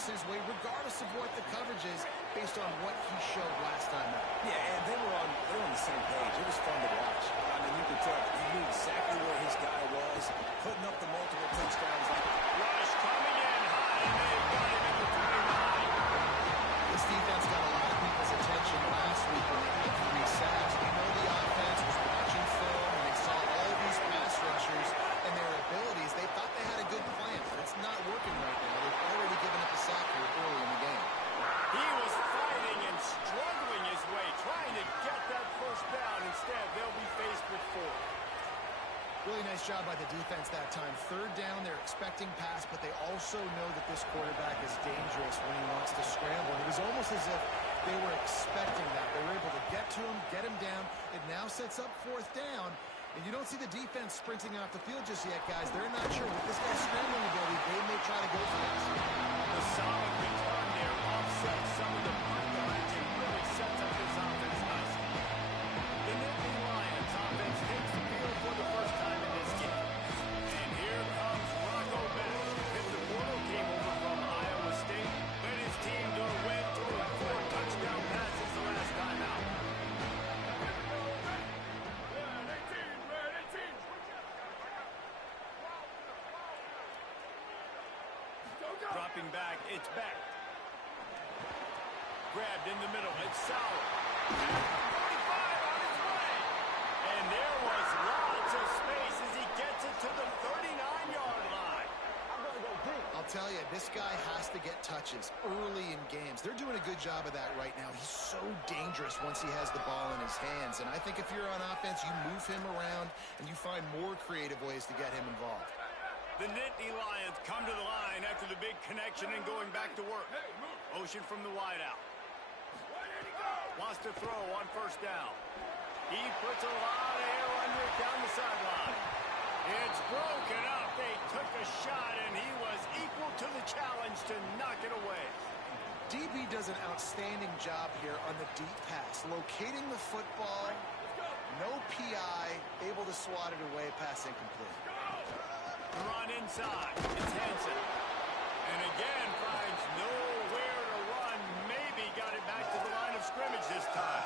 works his way, regardless of what the coverage is, based on what he showed last time out. Yeah, and they were on the same page. It was fun to watch. I mean, you could tell he knew exactly where his guy was, putting up the multiple touchdowns. Rush coming in high, and they've got him in the 29. This defense got a lot of people's attention last week when they had 3 sacks. We know the offense was watching film, and they saw all these pass rushers and their abilities. They thought they had a good plan, but it's not working right now. They've already given up a sack here early in the game. He was fighting and struggling his way, trying to get that first down. Instead, they'll be faced with 4. Really nice job by the defense that time. 3rd down, they're expecting pass, but they also know that this quarterback is dangerous when he wants to scramble. It was almost as if they were expecting that. They were able to get to him, get him down. It now sets up 4th down, and you don't see the defense sprinting off the field just yet, guys. They're not sure. With this guy's scrambling ability, they may try to go for this. The solid return there offsets some of the punt yards and really sets up this offense nicely. The Nittany Lions offense takes the field for the first time in this game. And here comes Rocco back. Mr. Portal came over from Iowa State, led his team to a win through 4 touchdown passes the last time out. Dropping back, it's back. Grabbed in the middle, it's Sauer. 45 on his way. And there was lots of space as he gets it to the 39-yard line. I'll tell you, this guy has to get touches early in games. They're doing a good job of that right now. He's so dangerous once he has the ball in his hands. And I think if you're on offense, you move him around and you find more creative ways to get him involved. The Nittany Lions come to the line after the big connection and going back to work. Motion from the wideout. Wants to throw on 1st down. He puts a lot of air under it down the sideline. It's broken up. They took a shot, and he was equal to the challenge to knock it away. DB does an outstanding job here on the deep pass, locating the football, no PI, able to swat it away, pass incomplete. Run inside. It's Hansen. And again finds nowhere to run. Maybe got it back to the line of scrimmage this time.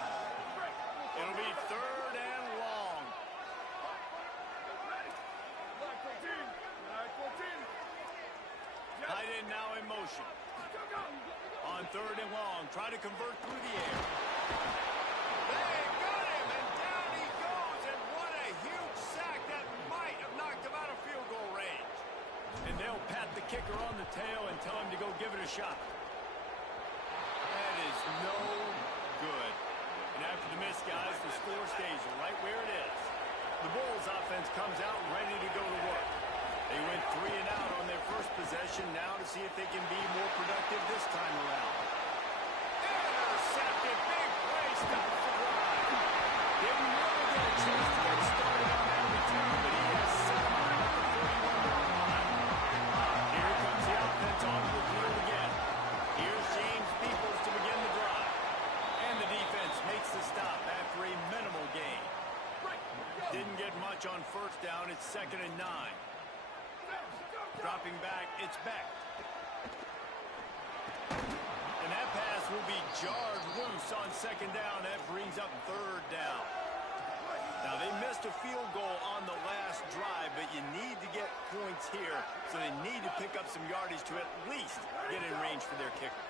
It'll be 3rd and long. Tight end now in motion. On 3rd and long, try to convert through the air. They got him, and down he goes, and what a huge sack that might have knocked him out of field goal range. And they'll pat the kicker on the tail and tell him to go give it a shot. That is no good. And after the miss, guys, the score stays right where it is. The Bulls offense comes out ready to go to work. They went 3 and out on their first possession, now to see if they can be more productive this time around. Intercepted, big play, stops the drive. Didn't really get a chance to get started on that return, but he has set him up at the 41-yard line. Here comes the offense onto the field again. Here's James Peoples to begin the drive. And the defense makes the stop after a minimal gain. Didn't get much on 1st down, it's 2nd and 9. Dropping back, it's Beck. And that pass will be jarred loose on 2nd down. That brings up 3rd down. Now, they missed a field goal on the last drive, but you need to get points here, so they need to pick up some yardage to at least get in range for their kicker.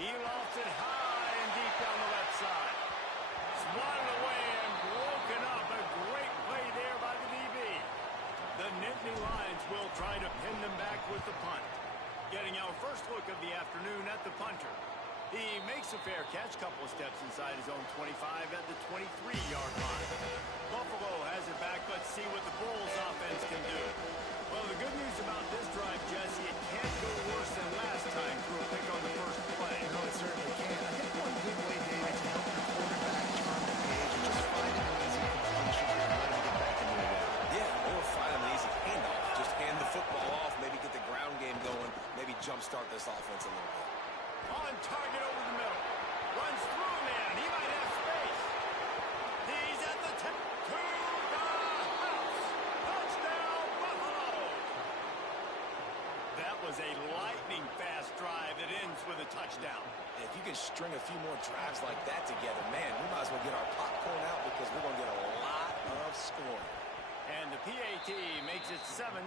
He lofts it high and deep down the left side. Swatted away and broken up. A great play there by the DB. The Nittany Lions will try to pin them back with the punt. Getting our first look of the afternoon at the punter. He makes a fair catch, couple of steps inside his own 25 at the 23-yard line. Buffalo has it back. Let's see what the Bulls offense can do. Well, the good news about this drive, Jesse, it can't go worse than last time through a pick on the first play. No, it certainly can. I think one good way, David, to help your quarterback turn the page and just find an easy completion here and let him get back into the way. Yeah, or find an easy handoff. Just hand the football off, maybe get the ground game going, maybe jumpstart this offense a little bit. On target over the middle. Runs through a man. He might have space. He's at the 10. To the house. Touchdown, Buffalo. That was a lightning the touchdown. If you can string a few more drives like that together, man, we might as well get our popcorn out because we're going to get a lot of scoring. And the PAT makes it 7-0.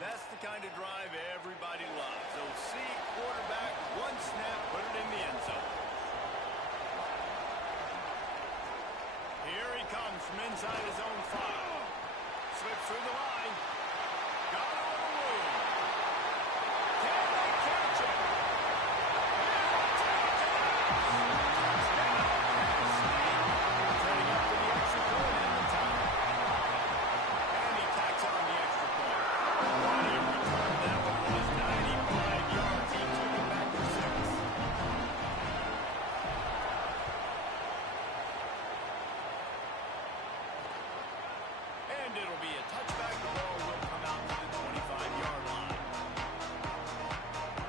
That's the kind of drive everybody loves. So see quarterback, one snap, put it in the end zone. Here he comes from inside his own 5. Slips through the line. Got a little room. Can they catch him? It'll be a touchback. The ball will come out to the 25-yard line.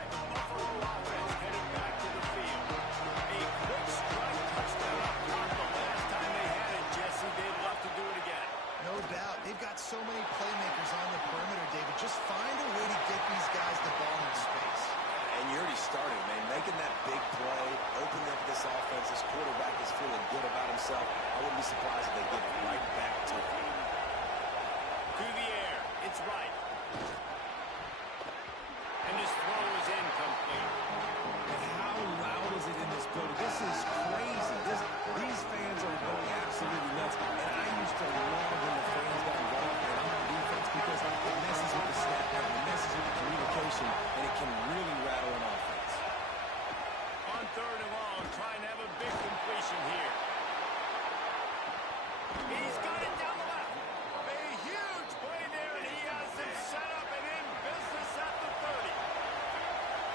The Buffalo offense headed back to the field. A quick strike touchdown up top the last time they had it, Jesse. They'd love to do it again. No doubt. They've got so many playmakers on the perimeter, David. Just find a way to get these guys the ball in space. And you already started, man. Making that big play, opening up this offense. This quarterback is feeling good about himself. I wouldn't be surprised if they give it right back to him. To the air. It's right. And this throw is incomplete. And how loud is it in this building? This is crazy. These fans are going absolutely nuts. And I used to love when the fans got involved and I'm on defense because it messes with the snap count, it messes with the communication, and it can really rattle an offense. On 3rd and long, trying to have a big completion here. He's got it down the left. A huge play there, and he has them set up and in business at the 30.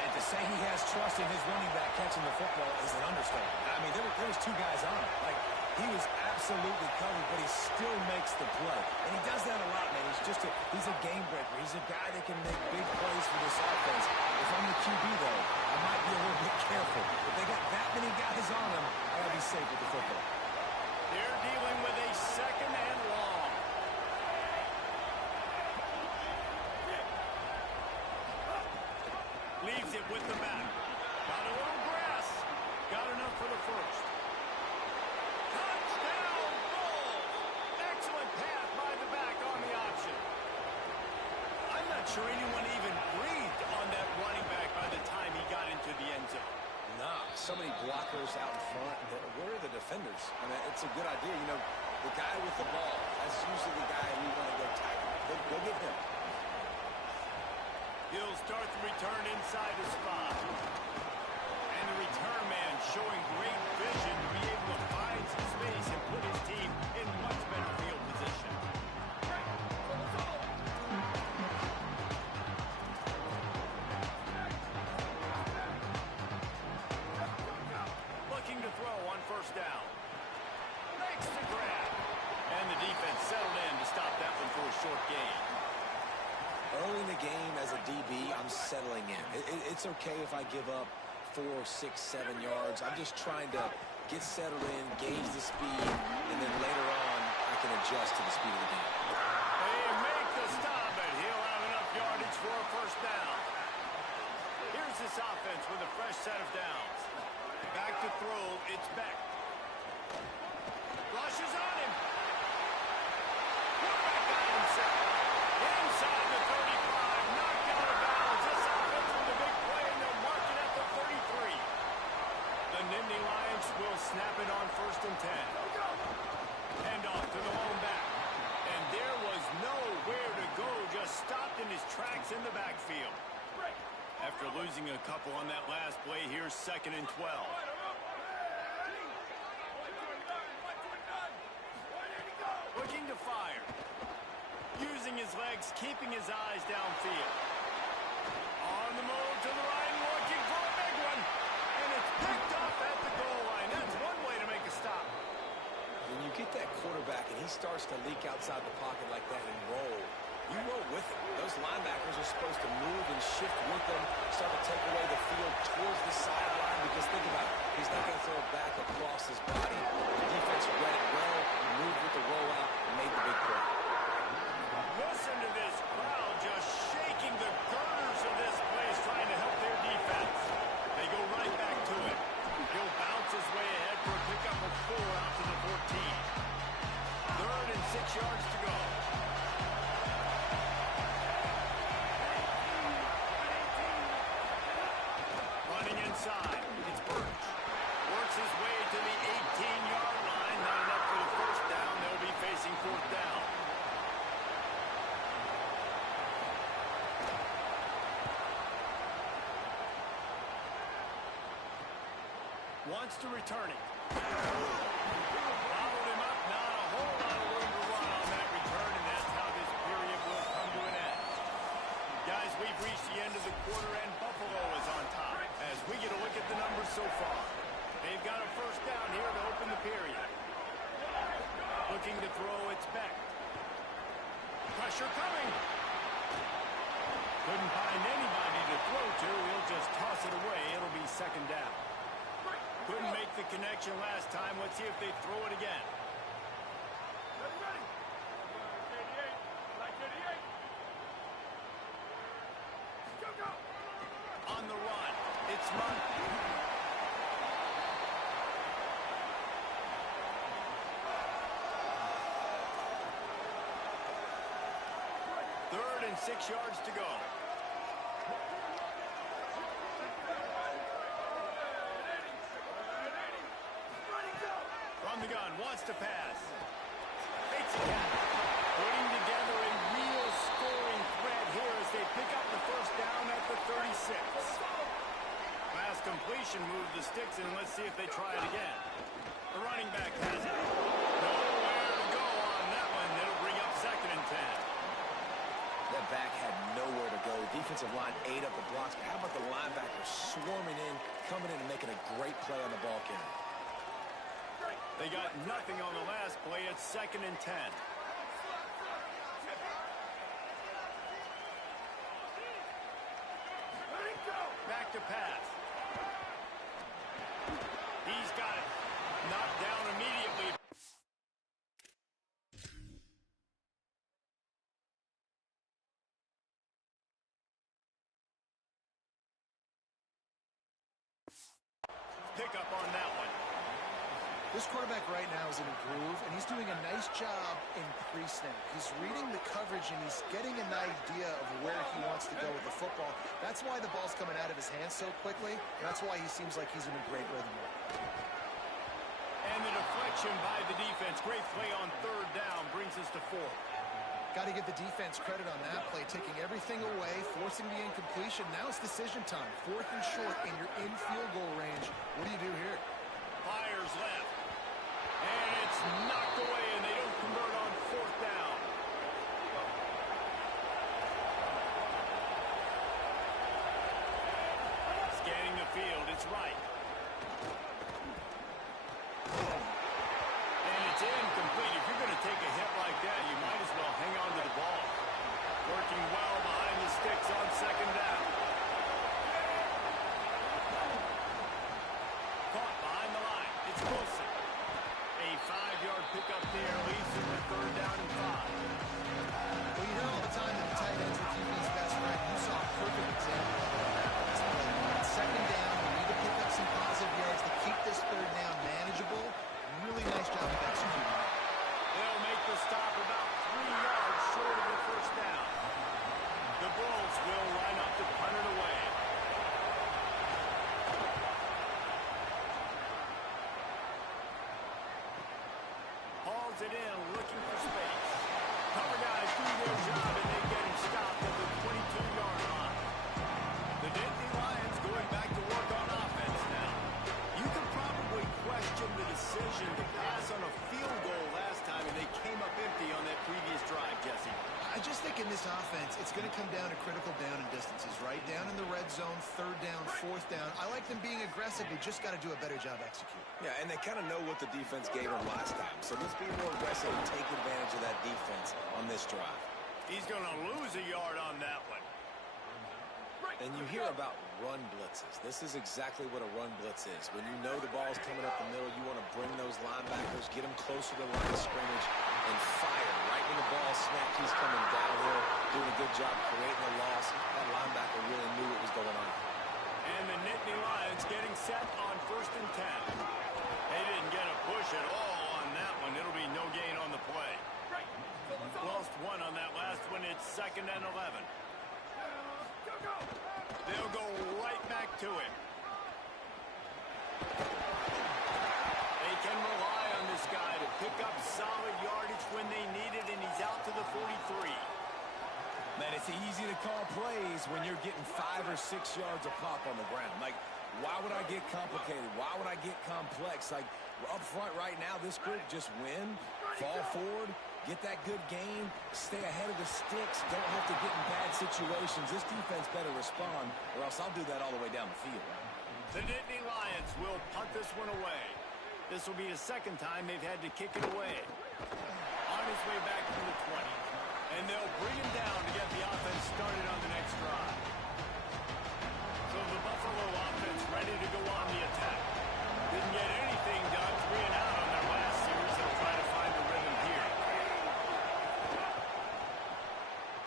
And to say he has trust in his running back catching the football is an understatement. I mean, there was 2 guys on him. Like, he was absolutely covered, but he still makes the play. And he does that a lot, man. He's a game breaker. He's a guy that can make big plays for this offense. If I'm the QB, though, I might be a little bit careful. If they got that many guys on him, I gotta be safe with the football. They're dealing with a 2nd and long. Leaves it with the back. Got a little grass. Got enough for the 1st. Touchdown, Bulls! Excellent pass by the back on the option. I'm not sure anyone even breathed on that running back by the time he got into the end zone. Nah, so many blockers out in front. Where are the defenders? I mean, it's a good idea. You know, the guy with the ball, that's usually the guy we want to go tackle. Go get him. He'll start the return inside his 5. And the return man showing great vision to be able to find some space and put his team in much better field position. Looking to throw on 1st down. Makes the grab. And the defense settled in to stop that one for a short gain. Early in the game as a DB, I'm settling in. It's okay if I give up 4, 6, 7 yards. I'm just trying to get settled in, gauge the speed, and then later on, I can adjust to the speed of the game. They make the stop, and he'll have enough yardage for a 1st down. Here's this offense with a fresh set of downs. Back to throw, it's Beck. Rushes on him. Quarterback got himself. Inside the 35, knocked out of bounds. This offense with a big play, and they'll mark it at the 33. The Nittany Lions will snap it on 1st and 10. Hand off to the lone back. And there was nowhere to go, just stopped in his tracks in the backfield. After losing a couple on that last play, here's 2nd and 12. Looking to fire. Using his legs, keeping his eyes downfield. On the move to the right, looking for a big one. And it's picked off at the goal line. That's one way to make a stop. When you get that quarterback and he starts to leak outside the pocket like that and roll, you roll with him. Those linebackers are supposed to move and shift with him, start to take away the field towards the sideline, because think about it, he's not going to throw it back across his body. The defense read it well, moved with the rollout, and made the big play. Listen to this crowd just shaking the girders of this place, trying to help their defense. They out to the 14. 3rd and 6 yards to go. Running inside. It's Birch. Works his way to the 18-yard line. Not enough for the first down. They'll be facing 4th down. Wants to return it. Followed him up. Not a whole lot of room to run on that return, and that's how this period will come to an end. Guys, we've reached the end of the quarter, and Buffalo is on top. As we get a look at the numbers so far, they've got a first down here to open the period. Looking to throw, it's Beck. Pressure coming. Couldn't find anybody to throw to. He'll just toss it away. It'll be 2nd down. Couldn't make the connection last time. Let's see if they throw it again. On the run, it's Monk. 3rd and 6 yards to go. From the gun, wants to pass. Takes it down. Putting together a real scoring threat here as they pick up the first down at the 36. Pass completion, move the sticks, and let's see if they try it again. The running back has it. Nowhere to go on that one. It'll bring up 2nd and 10. That back had nowhere to go. Defensive line ate up the blocks. But how about the linebackers swarming in, coming in and making a great play on the ball carrier? They got nothing on the last play. It's 2nd and 10. Back to pass. He's got it. Knocked down immediately. Pick up on that one. This quarterback right now is in a groove, and he's doing a nice job in pre-snap. He's reading the coverage, and he's getting an idea of where he wants to go with the football. That's why the ball's coming out of his hands so quickly. That's why he seems like he's in a great rhythm. And the deflection by the defense. Great play on 3rd down brings us to 4th. Got to give the defense credit on that play, taking everything away, forcing the incompletion. Now it's decision time. 4th and short, and you're in field goal range. What do you do here? Fires left. And it's knocked away, and they don't convert on 4th down. Scanning the field, it's right. And it's incomplete. If you're going to take a hit like that, you might as well hang on to the ball. Working well behind the sticks on 2nd down. Caught behind the line. It's Wilson. A 5-yard pickup there leads them to 3rd down and 5. Well, you hear all the time that the tight end's the QB's best friend. You saw a perfect example of that on this play. On 2nd down, we need to pick up some positive yards to keep this 3rd down manageable. Really nice job of executing. They'll make the stop about 3 yards short of the first down. The Bulls will line up to punt it away. Hauls it in, looking for space. Cover guys do their job, and they get him stopped at the 22-yard line. The Nittany Lions going back to work on offense now. You could probably question the decision to pass on a field goal last time, and they came up empty on that previous drive, Jesse. I just think in this offense, it's going to come down to critical down and distances, right? Down in the red zone, 3rd down, 4th down. I like them being aggressive. We just got to do a better job executing. Yeah, and they kind of know what the defense gave them last time. So let's be more aggressive and take advantage of that defense on this drive. He's going to lose a yard on that one. And you hear about run blitzes. This is exactly what a run blitz is. When you know the ball's coming up the middle, you want to bring those linebackers, get them closer to the line of scrimmage, and fire. Right when the ball snapped, he's coming downhill, doing a good job creating a loss. That linebacker really knew what was going on. And the Nittany Lions getting set on 1st and 10. They didn't get a push at is when you're getting 5 or 6 yards a pop on the ground. Like, why would I get complicated? Why would I get complex? Like, up front right now, this group just win, fall forward, get that good game, stay ahead of the sticks, don't have to get in bad situations. This defense better respond, or else I'll do that all the way down the field. The Nittany Lions will punt this one away. This will be the second time they've had to kick it away. On his way back to the 20. And they'll bring him down to get the offense started on the next drive. So the Buffalo offense ready to go on the attack. Didn't get anything done 3 and out on their last series. They'll try to find a rhythm here.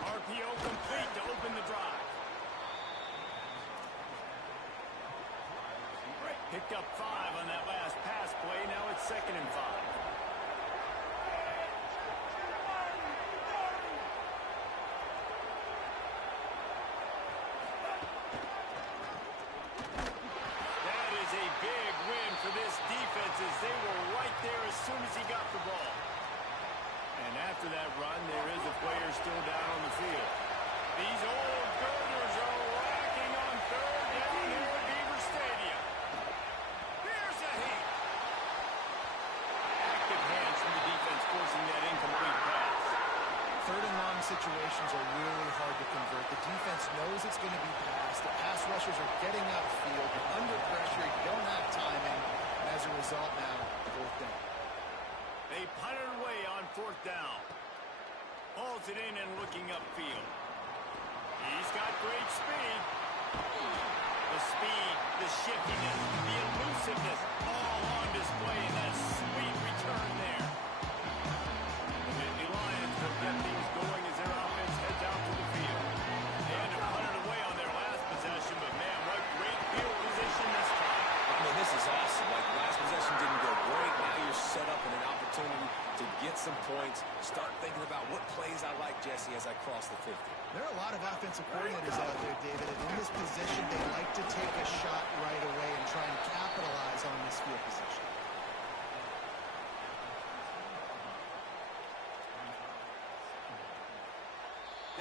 RPO complete to open the drive. Picked up 5 on that last pass play. Now it's 2nd and 5. For this defense, as they were right there as soon as he got the ball. And after that run, there is a player still down on the field. These old girders are racking on 3rd down here at Beaver Stadium. Here's a hit. Active hands from the defense forcing that incomplete pass. 3rd and long situations are really hard to convert. The defense knows it's going to be passed. The pass rushers are getting upfield. You're under pressure. You don't have timing. As a result now, 4th down. They punt it away on 4th down. Hauls it in and looking upfield. He's got great speed. The speed, the shiftiness, the elusiveness, all on display in that sweet return there. The Nittany Lions will get things going as their offense heads out to the field. They had to punt it away on their last possession, but man, what great field position this time. I mean, this is awesome. Like, last possession didn't go great. Now you're set up in an opportunity to get some points. Start thinking about what plays I like, Jesse, as I cross the 50. There are a lot of offensive coordinators out there, David, and in this position, they like to take a shot right away and try and capitalize on this field position.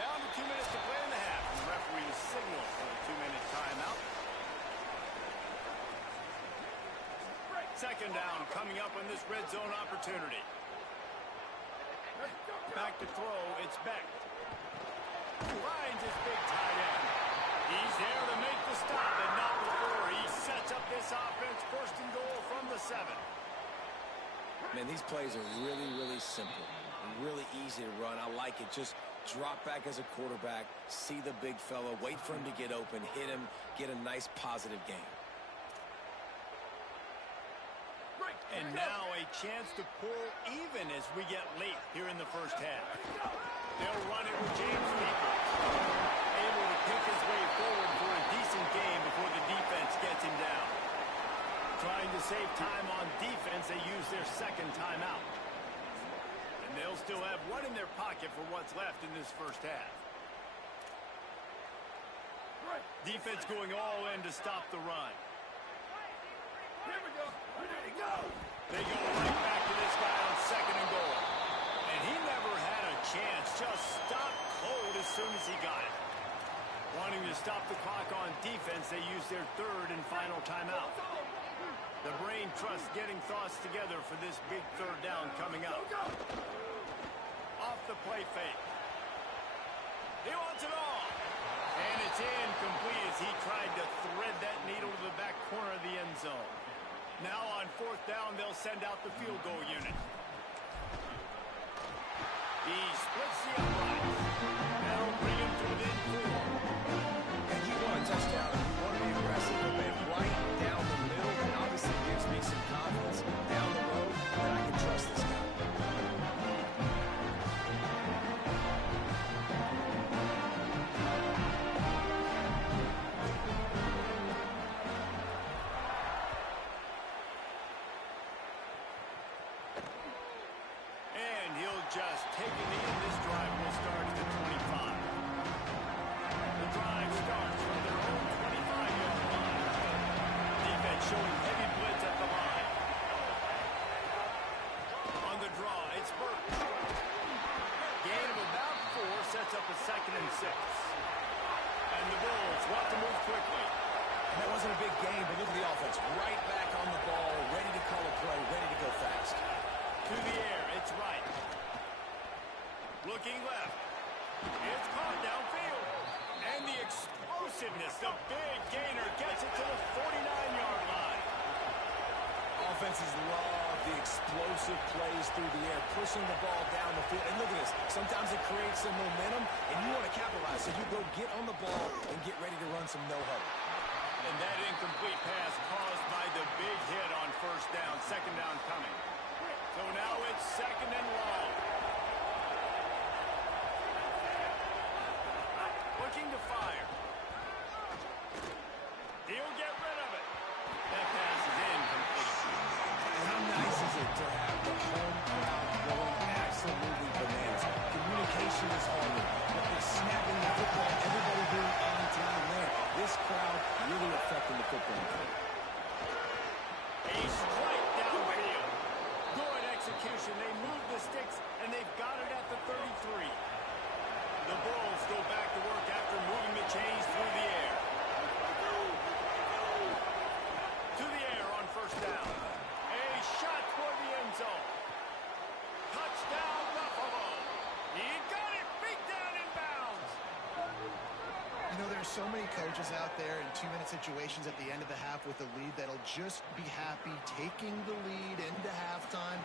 Down to 2 minutes to play in the half. The referee signals for a 2-minute timeout. 2nd down coming up on this red zone opportunity. Back to throw, it's Beck. Finds his big tight end. He's there to make the stop, and not before he sets up this offense. 1st and goal from the 7. Man, these plays are really, really simple. Really easy to run. I like it. Just drop back as a quarterback, see the big fella, wait for him to get open, hit him, get a nice positive game. And now a chance to pull even as we get late here in the 1st half. They'll run it with James Peoples. Able to pick his way forward for a decent game before the defense gets him down. Trying to save time on defense, they use their 2nd timeout. And they'll still have one in their pocket for what's left in this 1st half. Defense going all in to stop the run. Here we go. Ready to go. They go right back to this guy on 2nd and goal. And he never had a chance. Just stopped cold as soon as he got it. Wanting to stop the clock on defense, they use their 3rd and final timeout. The brain trust getting thoughts together for this big 3rd down coming up. Off the play fake. He wants it all. And it's incomplete as he tried to thread that needle to the back corner of the end zone. Now on 4th down, they'll send out the field goal unit. He splits the uprights. That'll bring him to within 4. And you want a touchdown, you want to be aggressive, but right down the middle, that obviously gives me some confidence down the road that I can trust this guy. Just take a knee, and this drive will start at the 25. The drive starts from their own 25-yard line. Defense showing heavy blitz at the line. On the draw, it's Burke. Gain of about 4 sets up a 2nd and 6. And the Bulls want to move quickly. And that wasn't a big game, but look at the offense. Right back on the ball, ready to call a play, ready to go fast. To the air, it's right. Looking left. It's caught downfield. And the explosiveness, the big gainer gets it to the 49-yard line. Offenses love the explosive plays through the air, pushing the ball down the field. And look at this. Sometimes it creates some momentum, and you want to capitalize. So you go get on the ball and get ready to run some no-huddle. And that incomplete pass caused by the big hit on first down. Second down coming. So now it's second and long. Looking to fire. He'll get rid of it. That pass is incomplete. And how nice is it to have the home crowd going absolutely bananas? Communication is harder, but they're snapping the football, everybody being on time there. This crowd really affecting the football game. A strike downfield. Good execution. They move the sticks, and they've got it at the 33. The Bulls go back to work after moving the chains through the air. To the air on first down. A shot toward the end zone. Touchdown, Buffalo. He got it. Beat down in bounds. You know, there's so many coaches out there in two-minute situations at the end of the half with a lead that'll just be happy taking the lead into halftime.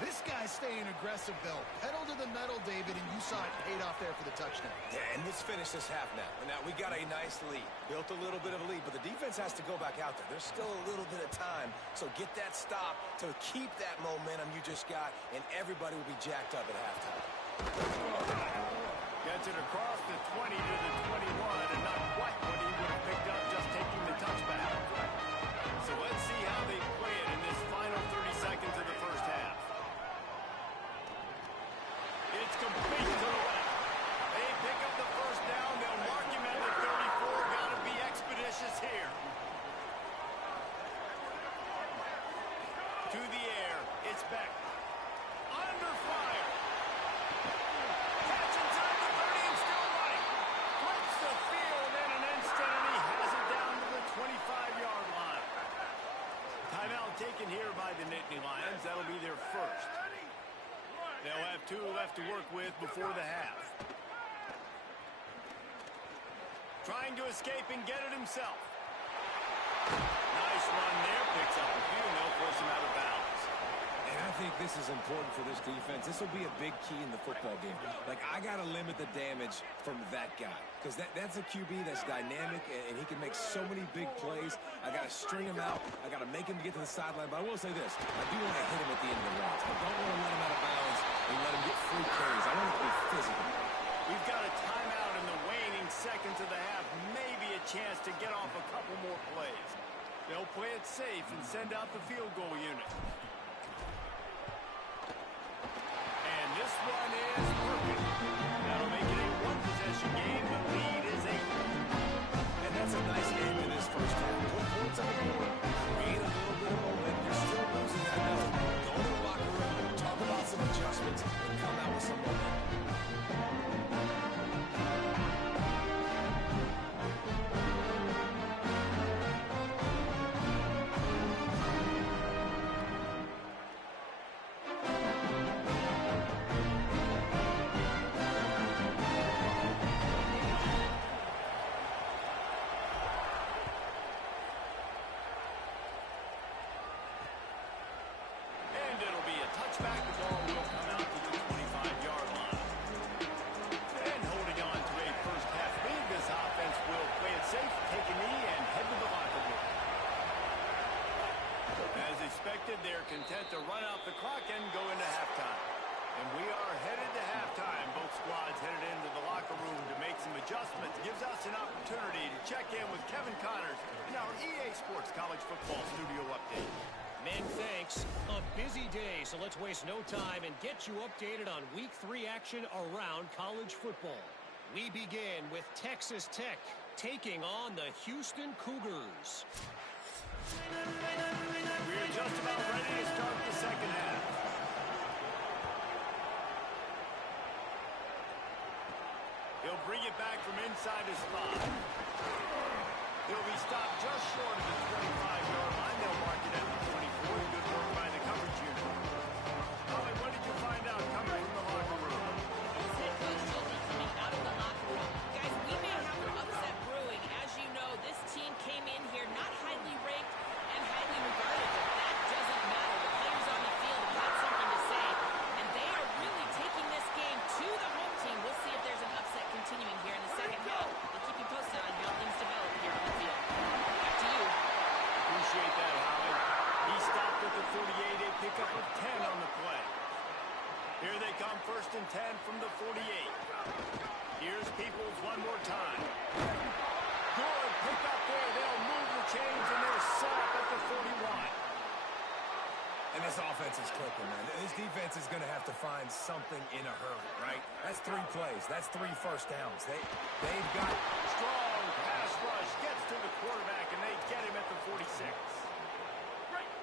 This guy's staying aggressive, though. Pedal to the metal, David, and you saw it paid off there for the touchdown. Yeah, and let's finish this half now. Now, we got a nice lead. Built a little bit of a lead, but the defense has to go back out there. There's still a little bit of time, so get that stop to keep that momentum you just got, and everybody will be jacked up at halftime. Gets it across the 20 to the 21, and not quite what he would have picked up just taking the touchback. So let's see how they play it in this final 30 seconds of the first half. It's complete to the left. They pick up the first down. They'll mark him at the 34. Got to be expeditious here. To the air. It's Beck. Under fire. Catch inside the 30 and still running. Flips the field in an instant, and he has it down to the 25-yard line. Timeout taken here by the Nittany Lions. That'll be their first. They'll have 2 left to work with before the half. Trying to escape and get it himself. Nice run there. Picks up a few, and they'll force him out of bounds. And I think this is important for this defense. This will be a big key in the football game. Like, I got to limit the damage from that guy. Because that's a QB that's dynamic, and he can make so many big plays. I got to string him out. I got to make him get to the sideline. But I will say this. I do want to hit him at the end of the rounds. I don't want to let him out of bounds and let him get free carries. I want it to be physical. We've got a timeout in the waning seconds of the half. Maybe a chance to get off a couple more plays. They'll play it safe and send out the field goal unit. And this one is perfect. That'll make it a one-possession game. The lead is 8. And that's a nice end to this first half. Put points on the board. Create a little bit of momentum. You're still losing that nothing. Go to the locker room, talk about some adjustments, and come out with some momentum. They're content to run out the clock and go into halftime. And we are headed to halftime. Both squads headed into the locker room to make some adjustments. Gives us an opportunity to check in with Kevin Connors in our EA Sports College Football Studio Update. Men, thanks. A busy day, so let's waste no time and get you updated on Week 3 action around college football. We begin with Texas Tech taking on the Houston Cougars. We're just about ready to start the second half. He'll bring it back from inside his spot. He'll be stopped just short of the 25-yard line. They'll mark it at the 24. Good work by the coverage unit. Holly, what did you find out coming from the locker room? It's head coach Gilby coming out of the locker room. Guys, we may have an upset brewing. As you know, this team came in here not highly ranked and highly regarded, but that doesn't matter. The players on the field have had something to say, and they are really taking this game to the home team. We'll see if there's an upset continuing here in the second half. We'll keep you posted on how things develop here on the field. Back to you. Appreciate that, Holly. He stopped at the 48, a pickup of 10 on the play. Here they come, 1st and 10 from the 48. Here's Peoples one more time. Good pickup there. They'll move the chains, and they're set up at the 41. And this offense is clicking, man. This defense is going to have to find something in a hurry, right? That's 3 plays. That's 3 first downs. They've got Strong pass rush gets to the quarterback, and they get him at the 46.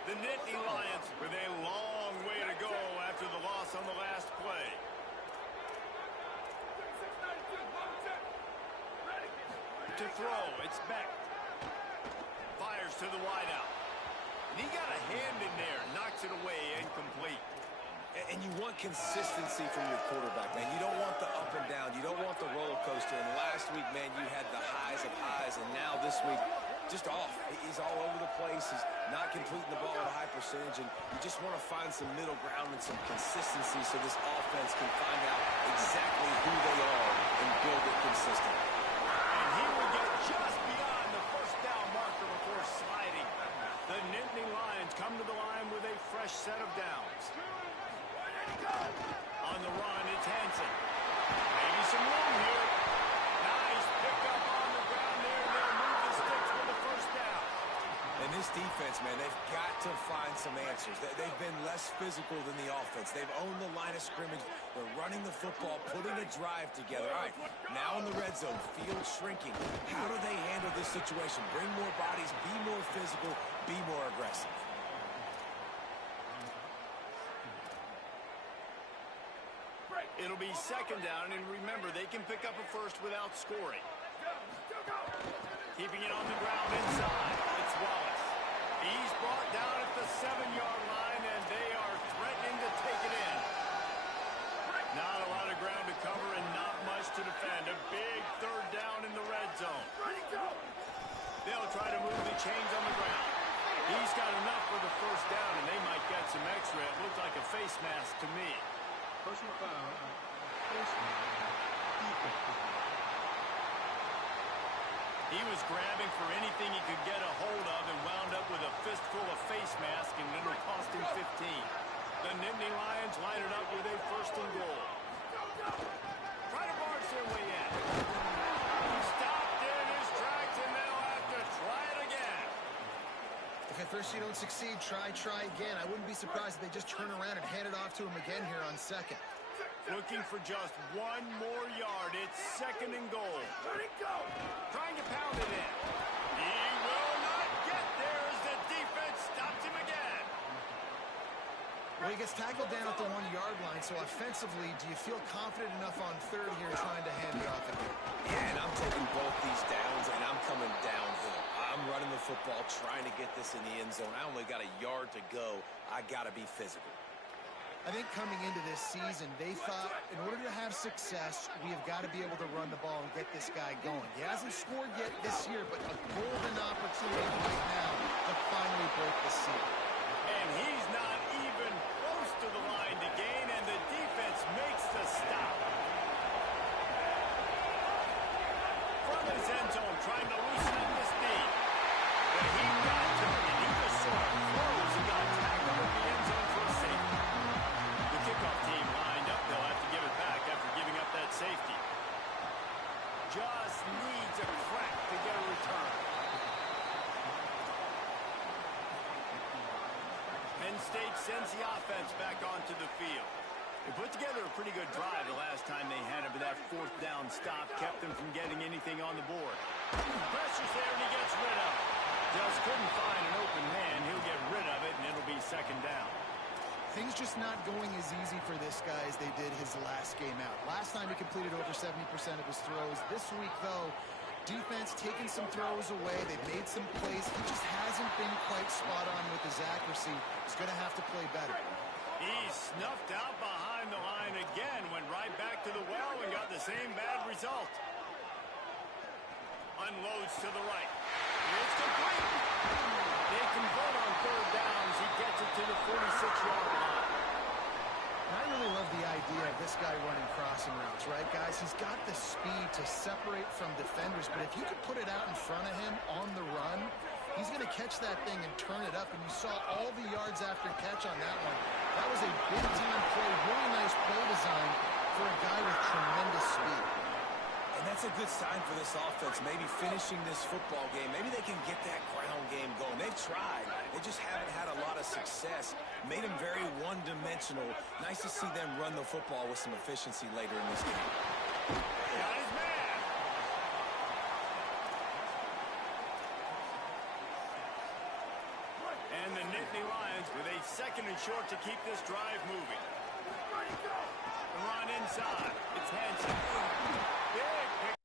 The Nittany Lions with a long way to go after the loss on the last play. To throw, it's Beck. Fires to the wideout. And he got a hand in there, knocks it away, incomplete. And you want consistency from your quarterback, man. You don't want the up and down. You don't want the roller coaster. And last week, man, you had the highs of highs. And now this week, just off. He's all over the place. He's not completing the ball at a high percentage. And you just want to find some middle ground and some consistency so this offense can find out exactly who they are and build it consistently. And he will get just beyond the 1st down marker before sliding. The Nittany Lions come to the line with a fresh set of downs. On the run, it's Hansen. Maybe some room here. Nice pickup on the ground there. They'll move the sticks for the 1st down. And this defense, man, they've got to find some answers. They've been less physical than the offense. They've owned the line of scrimmage. They're running the football, putting a drive together. All right, now in the red zone, field shrinking. How do they handle this situation? Bring more bodies, be more physical, be more aggressive. It'll be 2nd down, and remember, they can pick up a 1st without scoring. Keeping it on the ground inside. It's Wallace. He's brought down at the 7-yard line, and they are threatening to take it in. Not a lot of ground to cover and not much to defend. A big 3rd down in the red zone. They'll try to move the chains on the ground. He's got enough for the 1st down, and they might get some extra. It looked like a face mask to me. Personal foul. He was grabbing for anything he could get a hold of and wound up with a fistful of face mask, and it'll cost him 15. The Nittany Lions line it up with a 1st and goal. Try to barge their way in. He stopped in his tracks, and they'll have to try it again. If at first you don't succeed, try again. I wouldn't be surprised if they just turn around and hand it off to him again here on 2nd. Looking for just 1 more yard. It's 2nd and goal. Trying to pound it in. He will not get there as the defense stops him again. Well, he gets tackled down at the 1-yard line, so offensively, do you feel confident enough on 3rd here trying to hand it off again? Yeah, and I'm taking both these downs, and I'm coming downhill. I'm running the football, trying to get this in the end zone. I only got a yard to go. I got to be physical. I think coming into this season, they thought in order to have success, we have got to be able to run the ball and get this guy going. He hasn't scored yet this year, but a golden opportunity right now to finally break the seal. And he's not even close to the line to gain, and the defense makes the stop. From his end zone, trying to loosen up the speed. But he got targeted. He just sort of froze and got tackled at the end zone for a safety. The kickoff team lined up. They'll have to give it back after giving up that safety. Just needs a crack to get a return. Penn State sends the offense back onto the field. They put together a pretty good drive the last time they had it, but that 4th down stop kept them from getting anything on the board. Pressure's there, and he gets rid of it. Just couldn't find an open man. He'll get rid of it, and it'll be 2nd down. Things just not going as easy for this guy as they did his last game out. Last time he completed over 70% of his throws. This week, though, defense taking some throws away. They've made some plays. He just hasn't been quite spot on with his accuracy. He's going to have to play better. He snuffed out behind the line again, went right back to the well and got the same bad result. Unloads to the right. It's complete. They convert on third downs. He gets it to the 46-yard line. I really love the idea of this guy running crossing routes, right, guys? He's got the speed to separate from defenders, but if you could put it out in front of him on the run, he's going to catch that thing and turn it up, and you saw all the yards after catch on that one. That was a big-time play, really nice play design for a guy with tremendous speed. And that's a good sign for this offense, maybe finishing this football game. Maybe they can get that ground game going. They've tried. They just haven't had a lot of success. Made them very one-dimensional. Nice to see them run the football with some efficiency later in this game. Got his man. And the Nittany Lions with a second and short to keep this drive moving. The run inside. It's Hanson. Big pick.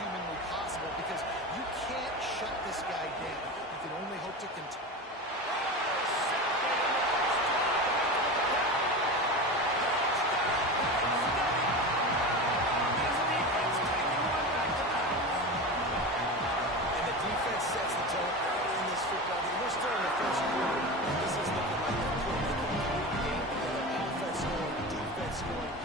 humanly possible because you can't shut this guy down. You can only hope to continue. Sets the tone early in this football game. We're still in the first quarter. This is looking like they're putting a complete game together. Offense scoring, defense scoring.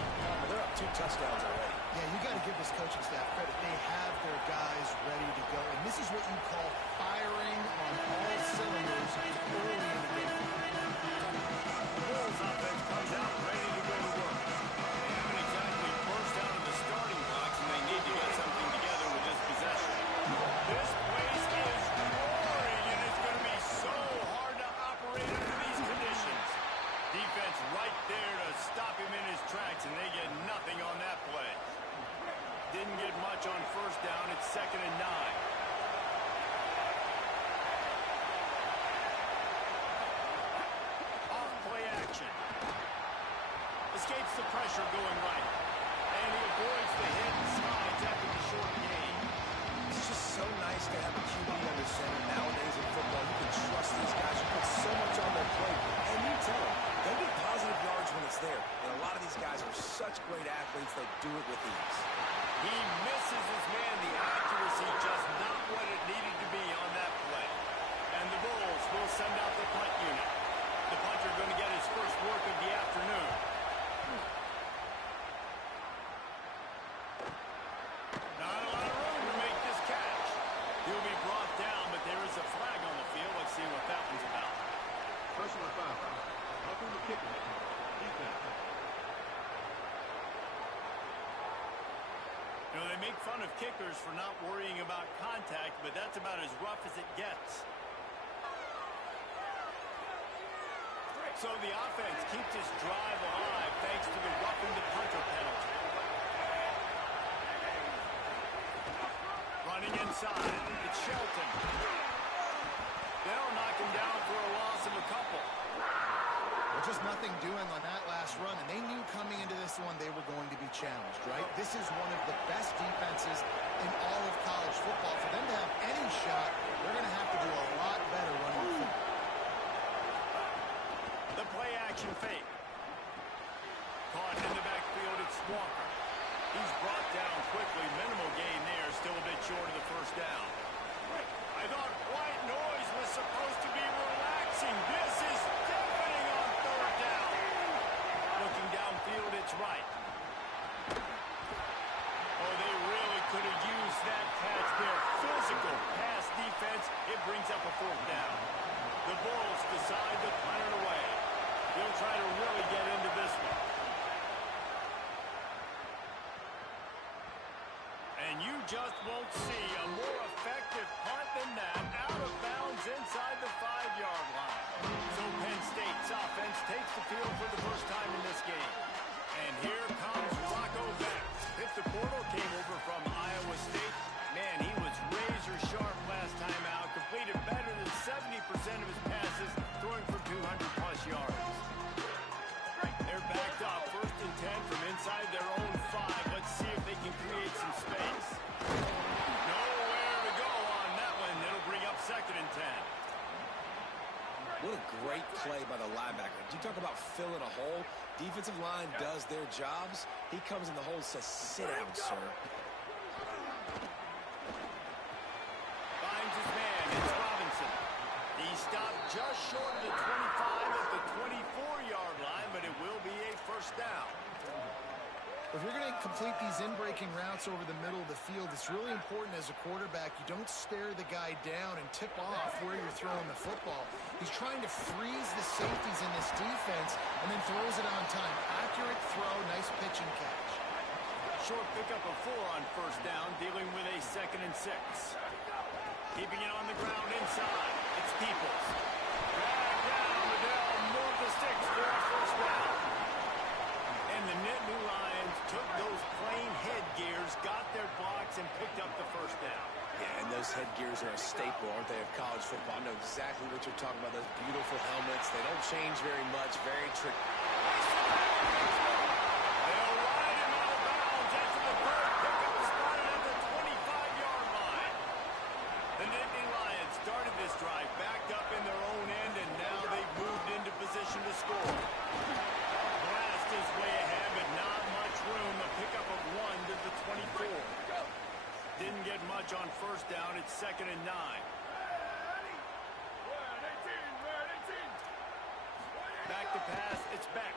They're up 2 touchdowns already. Yeah, you got to give this coaching staff credit. They have their guys ready to go. And this is what you call firing on all cylinders early in the game. The Bulls offense comes out ready to go to work. They haven't exactly burst out of the starting blocks, and they need to get something together with this possession. This place is roaring, and it's going to be so hard to operate under these conditions. Defense right there to stop him in his tracks, and they get nothing on that play. Didn't get much on first down. It's 2nd and 9. Off play action. Escapes the pressure going right. And he avoids the hit and slides after the short gain. It's just so nice to have a QB under center nowadays in football. You can trust these guys. You put so much on their plate. And you tell them, they'll get positive yards when it's there. And a lot of these guys are such great athletes, they do it with ease. He misses his man. The accuracy just not what it needed to be on that play. And the Bulls will send out the punt unit. The punter going to get his first work of the afternoon. Not a lot of room to make this catch. He'll be brought down, but there is a flag on the field. Let's see what that one's about. Personal foul. Helping the kicker. Defense. You know, they make fun of kickers for not worrying about contact, but that's about as rough as it gets. So the offense keeps this drive alive thanks to the roughing the punter penalty. Running inside, it's Shelton. They'll knock him down for a loss of a couple. Well, just nothing doing on that last run, and they knew coming into this one they were going to be challenged, right? This is one of the best defenses in all of college football. For them to have any shot, they're going to have to do a lot better running the football. The play action fake. Caught in the backfield, it's Walker. He's brought down quickly. Minimal gain there, still a bit short of the first down. I thought white noise was supposed to be relaxing. This is deafening on 3rd down. Looking downfield, it's right. Oh, they really could have used that catch there. Physical pass defense. It brings up a 4th down. The Bulls decide to punt it away. They'll try to really get into this one. And you just won't see a more effective punt than that. Out of bounds inside the 5-yard line. So Penn State's offense takes the field for the first time in this game. And here comes Rocco Beck. If the portal came over from Iowa State, man, he was razor sharp last time out. Completed better than 70% of his passes, throwing for 200-plus yards. They're backed up, 1st and 10 from inside their own 5. Let's see if they can create some space. Nowhere to go on that one. It'll bring up 2nd and 10. What a great play by the linebacker. You talk about filling a hole. Defensive line does their jobs. He comes in the hole and says, sit down, sir. Finds his man. It's Robinson. He stopped just short of the 25 at the 24-yard line, but it will be a 1st down. If you're going to complete these in-breaking routes over the middle of the field, it's really important as a quarterback you don't stare the guy down and tip off where you're throwing the football. He's trying to freeze the safeties in this defense and then throws it on time. Accurate throw, nice pitch and catch. Short pickup of 4 on 1st down, dealing with a 2nd and 6. Keeping it on the ground inside. It's Peoples. Drag down, Liddell, move the sticks for a 1st down. And the Nittany Lions took those plain headgears, got their blocks, and picked up the 1st down. Yeah, and those headgears are a staple, aren't they, of college football? I know exactly what you're talking about, those beautiful helmets. They don't change very much, very tricky. They'll ride him out of bounds after the 3rd pickup spotted at the 25 launch on first down. It's 2nd and 9. Back to pass. It's back.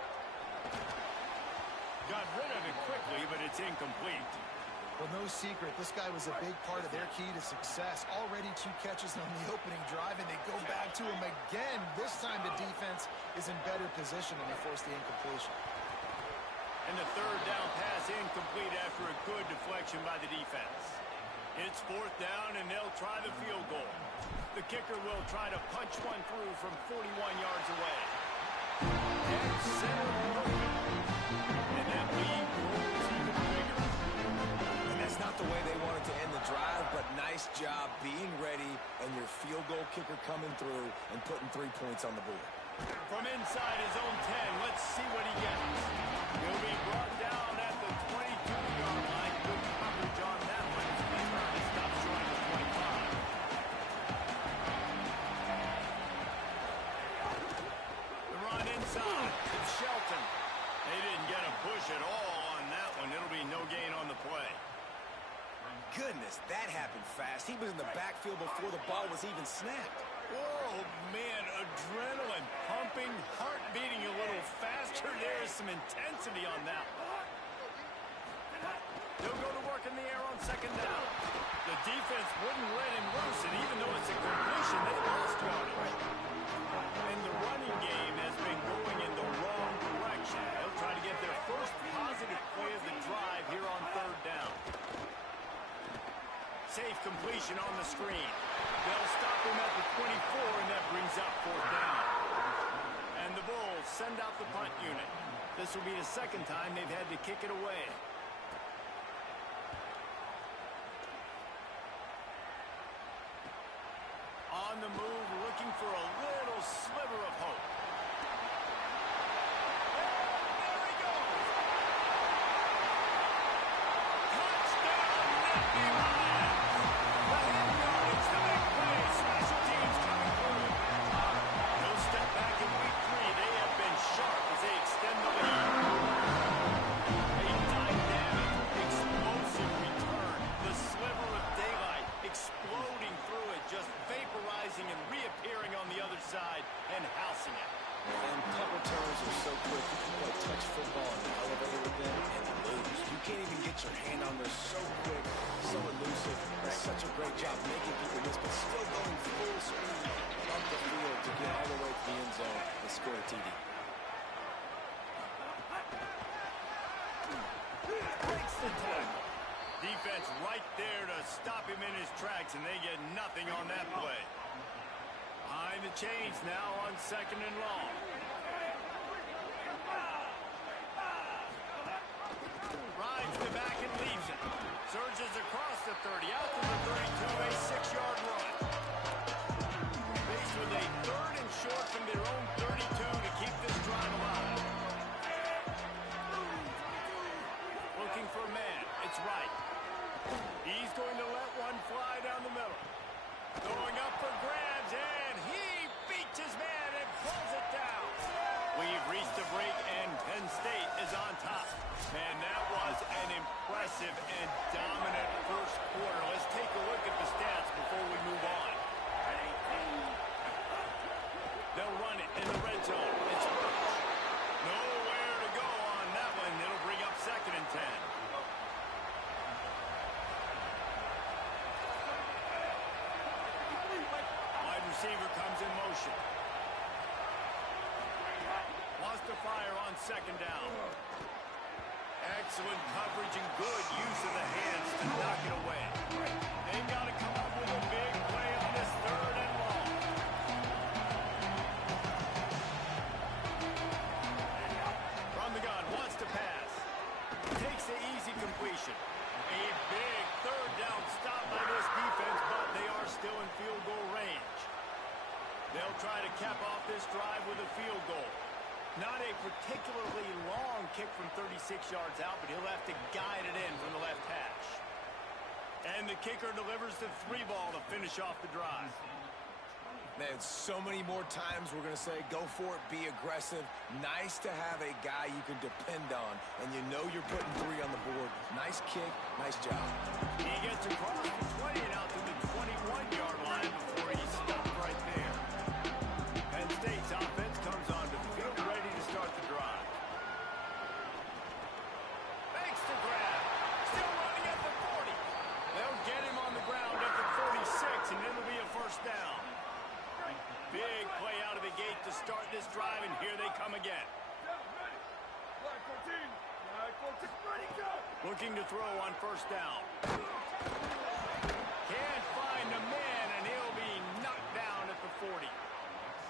Got rid of it quickly, but it's incomplete. Well, no secret, this guy was a big part of their key to success. Already 2 catches on the opening drive, and they go back to him again. This time the defense is in better position, and they force the incompletion. And the 3rd down pass incomplete after a good deflection by the defense. It's 4th down, and they'll try the field goal. The kicker will try to punch one through from 41 yards away. And center open. And that lead grows even bigger. And that's not the way they wanted to end the drive, but nice job being ready and your field goal kicker coming through and putting 3 points on the board. From inside his own 10, let's see what he gets. He'll be brought down at the 22-yard line. Good coverage on that one. He stops short of the 25. The run inside. It's Shelton. They didn't get a push at all on that one. It'll be no gain on the play. Goodness, that happened fast. He was in the backfield before the ball was even snapped. Oh, man, adrenaline pumping, heart beating a little faster. There is some intensity on that one. They'll go to work in the air on 2nd down. The defense wouldn't let him loose, and even though it's a completion, they lost yardage. And the running game has been going in the wrong direction. They'll try to get their first positive play of the drive here on 3rd down. Safe completion on the screen. They'll stop him at the 24, and that brings up 4th down. And the Bulls send out the punt unit. This will be the 2nd time they've had to kick it away. On the move, looking for a little sliver of hope. There he goes! Touchdown, Nicky Ryan! The head yardage, the big play, special teams coming through. No step back in week 3. They have been sharp as they extend the lead. A dynamic, explosive return. The sliver of daylight exploding through it, just vaporizing and reappearing on the other side and housing it. And punt returns are so quick. You can play touch football in the elevator with them and lose. You can't even get your hand on there. So quick, so elusive. That's such a great job making people miss, but still going full speed up the field to get all the way to the end zone and score a TD. Breaks the tackle. Defense right there to stop him in his tracks, and they get nothing on that play. Behind the chains now on 2nd and long. Rides the back and leaves it. Surges across the 30, out to the 32, a 6-yard run. Faced with a 3rd and short from their own 32 to keep this drive alive. Looking for a man. It's right. He's going to let one fly down the middle. Going up for grabs, and he beats his man and pulls it down. We've reached the break, and Penn State is on top. Man, that was an impressive and dominant first quarter. Let's take a look at the stats before we move on. They'll run it in the red zone. It's Roach. Nowhere to go on that one. It'll bring up 2nd and 10. Receiver comes in motion. Wants to fire on 2nd down. Excellent coverage and good use of the hands to knock it away. They've got to come up with a big play on this 3rd and long. From the gun, wants to pass. Takes the easy completion. A big 3rd down stop by this defense, but they are still in field goal range. They'll try to cap off this drive with a field goal. Not a particularly long kick from 36 yards out, but he'll have to guide it in from the left hash. And the kicker delivers the 3 ball to finish off the drive. Man, so many more times we're going to say, go for it, be aggressive. Nice to have a guy you can depend on, and you know you're putting 3 on the board. Nice kick, nice job. He gets across the 20 and out to the 21-yard line before he's stopped right there. Penn State's offense comes onto the field ready to start the drive. Makes the grab. Still running at the 40. They'll get him on the ground at the 46, and it'll be a first down. Big play out of the gate to start this drive, and here they come again. Looking to throw on first down. Can't find a man, and he'll be knocked down at the 40.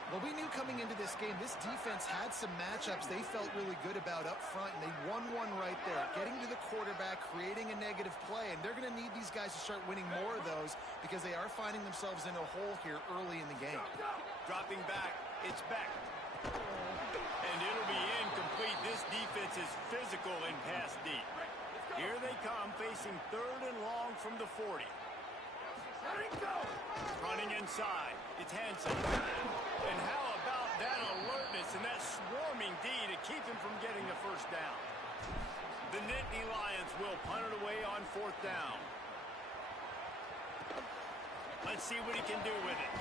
Well, we knew coming into this game, this defense had some matchups they felt really good about up front, and they won one right there. Getting to the quarterback, creating a negative play, and they're going to need these guys to start winning more of those because they are finding themselves in a hole here early in the game. Dropping back, it's back. And it'll be incomplete. This defense is physical and pass deep. Here they come, facing 3rd and long from the 40. Running inside, it's Hansen. And how about that alertness and that swarming D to keep him from getting the first down? The Nittany Lions will punt it away on 4th down. Let's see what he can do with it.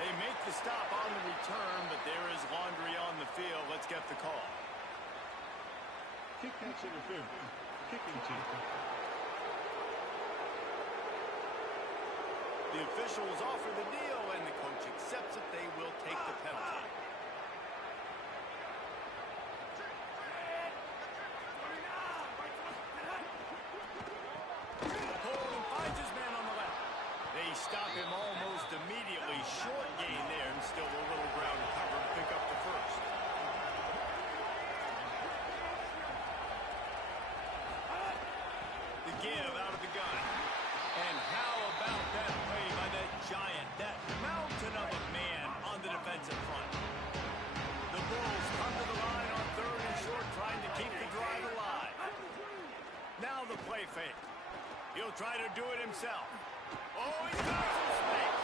They make the stop on the return, but there is laundry on the field. Let's get the call. Kick catch interference. Kicking team. The officials offer the deal, and the coach accepts it. They will take the penalty. Cole finds his man on the left. They stop him almost immediately. Short gain there, and still a little ground to cover to pick up the first. The give out of the gun. And how about that play by that giant, that mountain of a man on the defensive front? The Bulls come to the line on 3rd and short, trying to keep the drive alive. Now the play fake. He'll try to do it himself. Oh, he's got some space.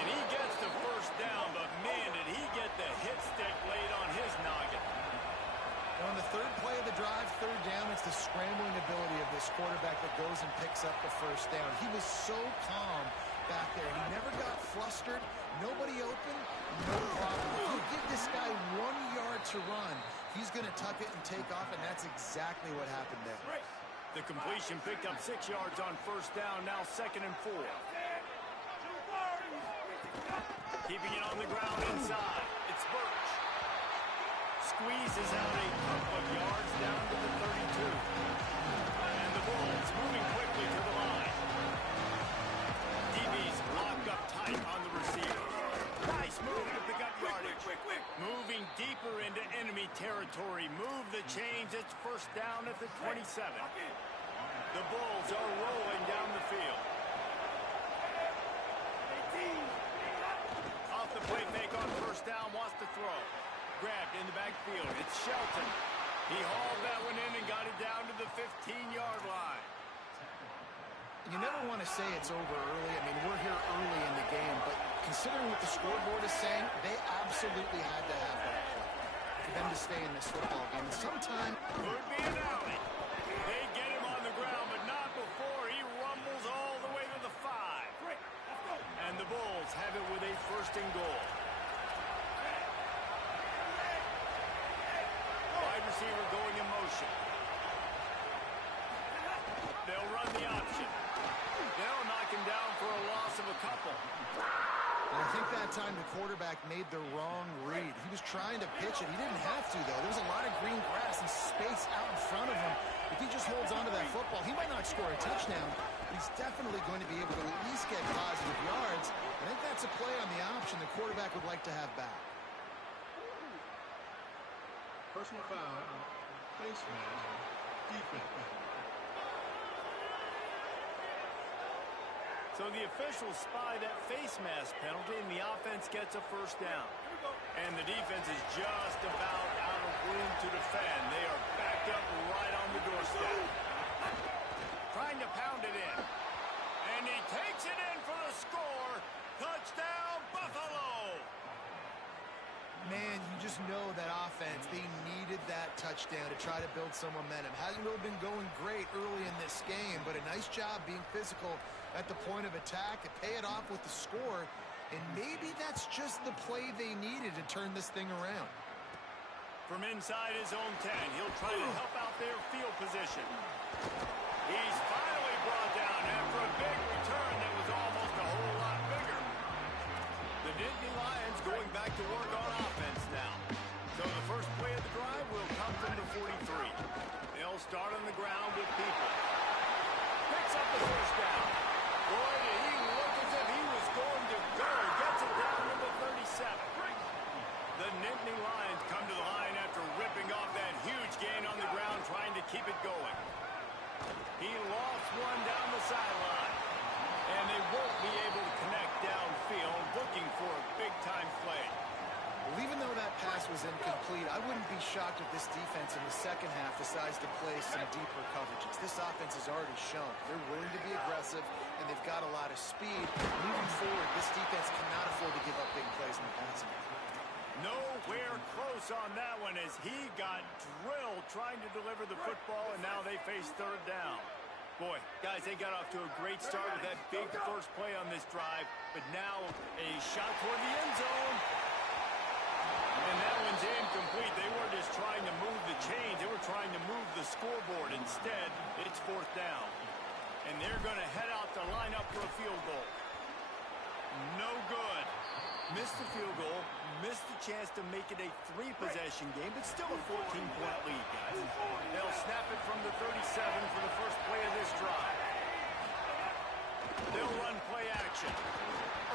And he gets the first down, but man, did he get the hit stick laid on his noggin. On the 3rd play of the drive, 3rd down, it's the scrambling ability of this quarterback that goes and picks up the first down. He was so calm back there. He never got flustered. Nobody open, no problem. If you give this guy 1 yard to run, he's going to tuck it and take off, and that's exactly what happened there. The completion picked up 6 yards on first down, now 2nd and 4. Keeping it on the ground inside. It's Birch. Squeezes out a couple of yards down to the 32. And the Bulls moving quickly to the line. DB's locked up tight on the receiver. Nice move to pick up yardage. Moving deeper into enemy territory. Move the chains. It's first down at the 27. The Bulls are rolling down the field. Off the play fake on first down. Wants to throw. Grabbed in the backfield. It's Shelton. He hauled that one in and got it down to the 15-yard line. You never want to say it's over early. I mean, we're here early in the game, but considering what the scoreboard is saying, they absolutely had to have that for them to stay in this football game. And sometime could be an alley. They get him on the ground, but not before he rumbles all the way to the 5. And the Bulls have it with a 1st and goal. Wide receiver going in motion. They'll run the option. They'll knock him down for a loss of a couple. I think that time the quarterback made the wrong read. He was trying to pitch it. He didn't have to, though. There was a lot of green grass and space out in front of him. If he just holds onto that football, he might not score a touchdown, but he's definitely going to be able to at least get positive yards. I think that's a play on the option the quarterback would like to have back. Personal foul. Face mask. Defense. So the officials spy that face mask penalty, and the offense gets a first down. And the defense is just about out of room to defend. They are backed up right on the doorstep. Trying to pound it in. And he takes it in for the score. Touchdown, Buffalo! Man, you just know that offense, they needed that touchdown to try to build some momentum. Hasn't really been going great early in this game, but a nice job being physical at the point of attack and pay it off with the score. And maybe that's just the play they needed to turn this thing around. From inside his own 10, he'll try to help out their field position. He's finally brought down after a big return that was almost a whole lot bigger. The Nittany Lions going back to work on offense now. So the first play of the drive will come from the 43. They'll start on the ground with people. Picks up the first down. Boy, did he look as if he was going to go. Gets it down to the 37. The Nittany Lions come to the line after ripping off that huge gain on the ground, trying to keep it going. He lost one down the sideline. And they won't be able to connect downfield, looking for a big-time play. Well, even though that pass was incomplete, I wouldn't be shocked if this defense in the second half decides to play some deeper coverages. This offense has already shown they're willing to be aggressive, and they've got a lot of speed. Moving forward, this defense cannot afford to give up big plays in the passing game. Nowhere close on that one as he got drilled trying to deliver the football, and now they face third down. Boy, guys, they got off to a great start with that big first play on this drive, but now a shot toward the end zone. And that one's incomplete. They weren't just trying to move the chains. They were trying to move the scoreboard. Instead, it's fourth down. And they're going to head out to line up for a field goal. No good. Missed the field goal, missed the chance to make it a three-possession game, but still a 14-point lead, guys. They'll snap it from the 37 for the first play of this drive. They'll run play action.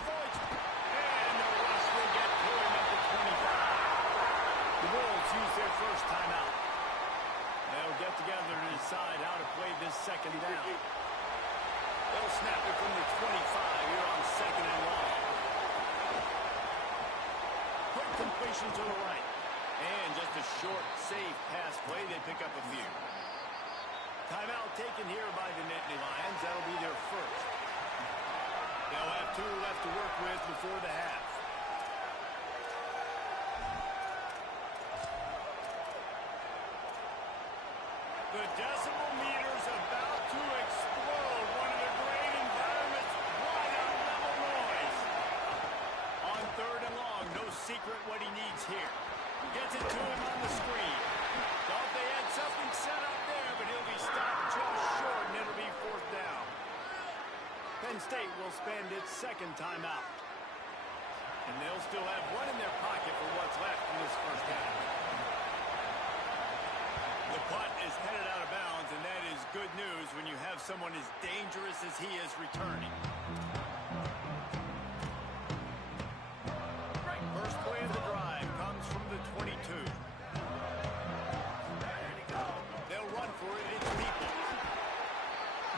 Avoids, and the rush will get to him at the 25. The Wolves use their first timeout. They'll get together to decide how to play this second down. They'll snap it from the 25 here on second and long. Quick completion to the right. And just a short, safe pass play. They pick up a few. Timeout taken here by the Nittany Lions. That'll be their first. They'll have 2 left to work with before the half. The decimal meter's about to explode. One of the great environments. What a level noise. On third and long, no secret what he needs here. Gets it to him on the screen. Thought they had something set up there, but he'll be stopped just short, and it'll be fourth down. Penn State will spend its second timeout. And they'll still have one in their pocket for what's left in this first half. The punt is headed out of bounds, and that is good news when you have someone as dangerous as he is returning. First play of the drive comes from the 22. They'll run for it. It's People.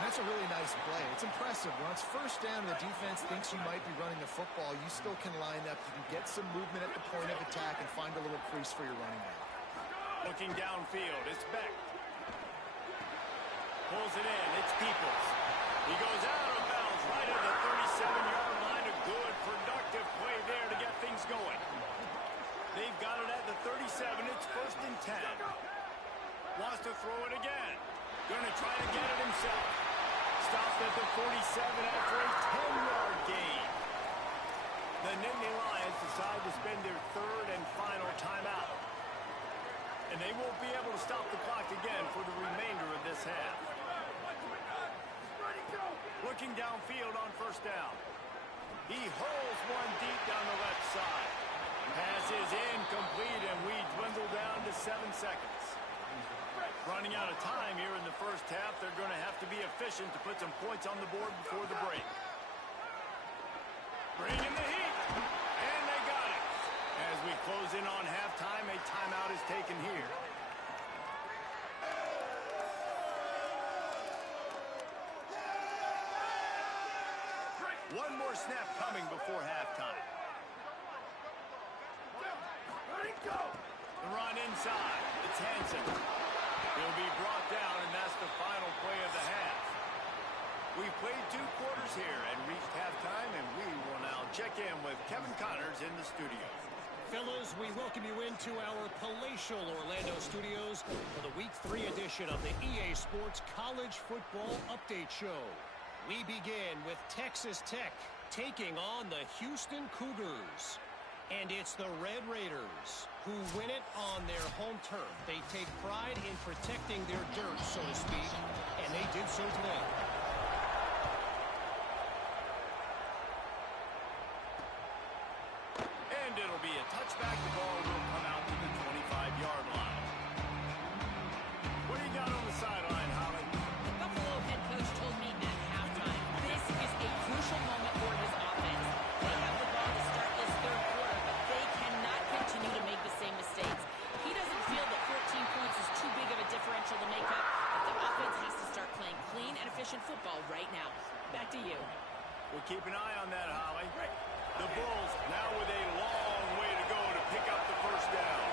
And that's a really nice play. It's impressive. When it's first down and the defense thinks you might be running the football, you still can line up. You can get some movement at the point of attack and find a little crease for your running back. Looking downfield, it's Beck. Pulls it in, it's Peoples. He goes out of bounds right at the 37-yard line. A good, productive play there to get things going. They've got it at the 37. It's first and 10. Wants to throw it again. Going to try to get it himself. Stopped at the 47 after a 10-yard gain. The Nittany Lions decide to spend their third and final timeout. And they won't be able to stop the clock again for the remainder of this half. Looking downfield on first down. He holds one deep down the left side. Pass is incomplete, and we dwindle down to 7 seconds. Running out of time here in the first half. They're going to have to be efficient to put some points on the board before the break. Bring in the heat. And they got it. As we close in on halftime, a timeout is taken here. One more snap coming before halftime. The run inside. It's Hansen. He'll be brought down, and that's the final play of the half. We've played 2 quarters here and reached halftime, and we will now check in with Kevin Connors in the studio. Fellas, we welcome you into our palatial Orlando studios for the Week 3 edition of the EA Sports College Football Update Show. We begin with Texas Tech taking on the Houston Cougars. And it's the Red Raiders who win it on their home turf. They take pride in protecting their dirt, so to speak, and they did so today. And it'll be a touchback. The ball will come out to the 25-yard line. What do you got on the sideline, Holly? The Buffalo head coach told me at halftime this is a crucial moment for his offense. They have the ball to start this third quarter, but they cannot continue to make the same mistakes. He doesn't feel that 14 points is too big of a differential to make up, but the offense has to start playing clean and efficient football right now. Back to you. We'll keep an eye on that, Holly. The Bulls now with a long way to go to pick up the first down.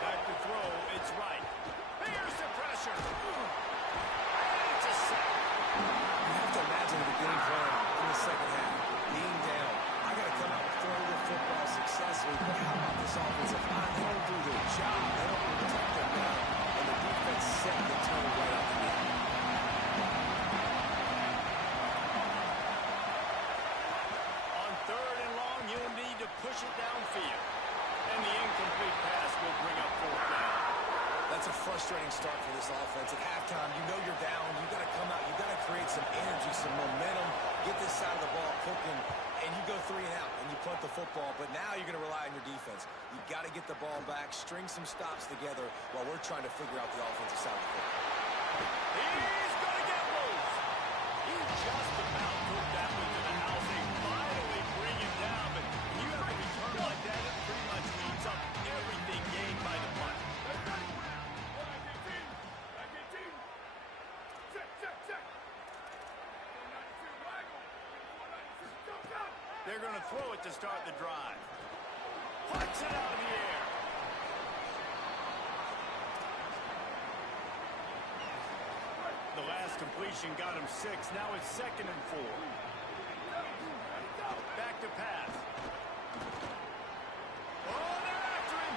Back to throw, it's right. Here's the pressure. And it's a sack. You have to imagine the game plan in the second half. Being down, I got to come out and throw the football successfully. But how about this offensive line? They don't do their job. They don't protect their ground. And the defense set the tone right up again. On 3rd and long, you'll need to push it downfield. And the incomplete pass will bring up 4th down. That's a frustrating start for this offense. At halftime, you know you're down. You got to come out. You got to create some energy, some momentum, get this side of the ball cooking, and you go 3 and out, and you punt the football. But now you're going to rely on your defense. You got to get the ball back, string some stops together while we're trying to figure out the offensive side of the football. He's going to get loose. He just about took that one to the house. They finally bring him down, but you have a return like that, it pretty much eats up everything gained by the punt. They're going to throw it to start the drive. Puts it out of the air. The last completion got him 6. Now it's 2nd and 4. Back to pass. Oh, they're after him.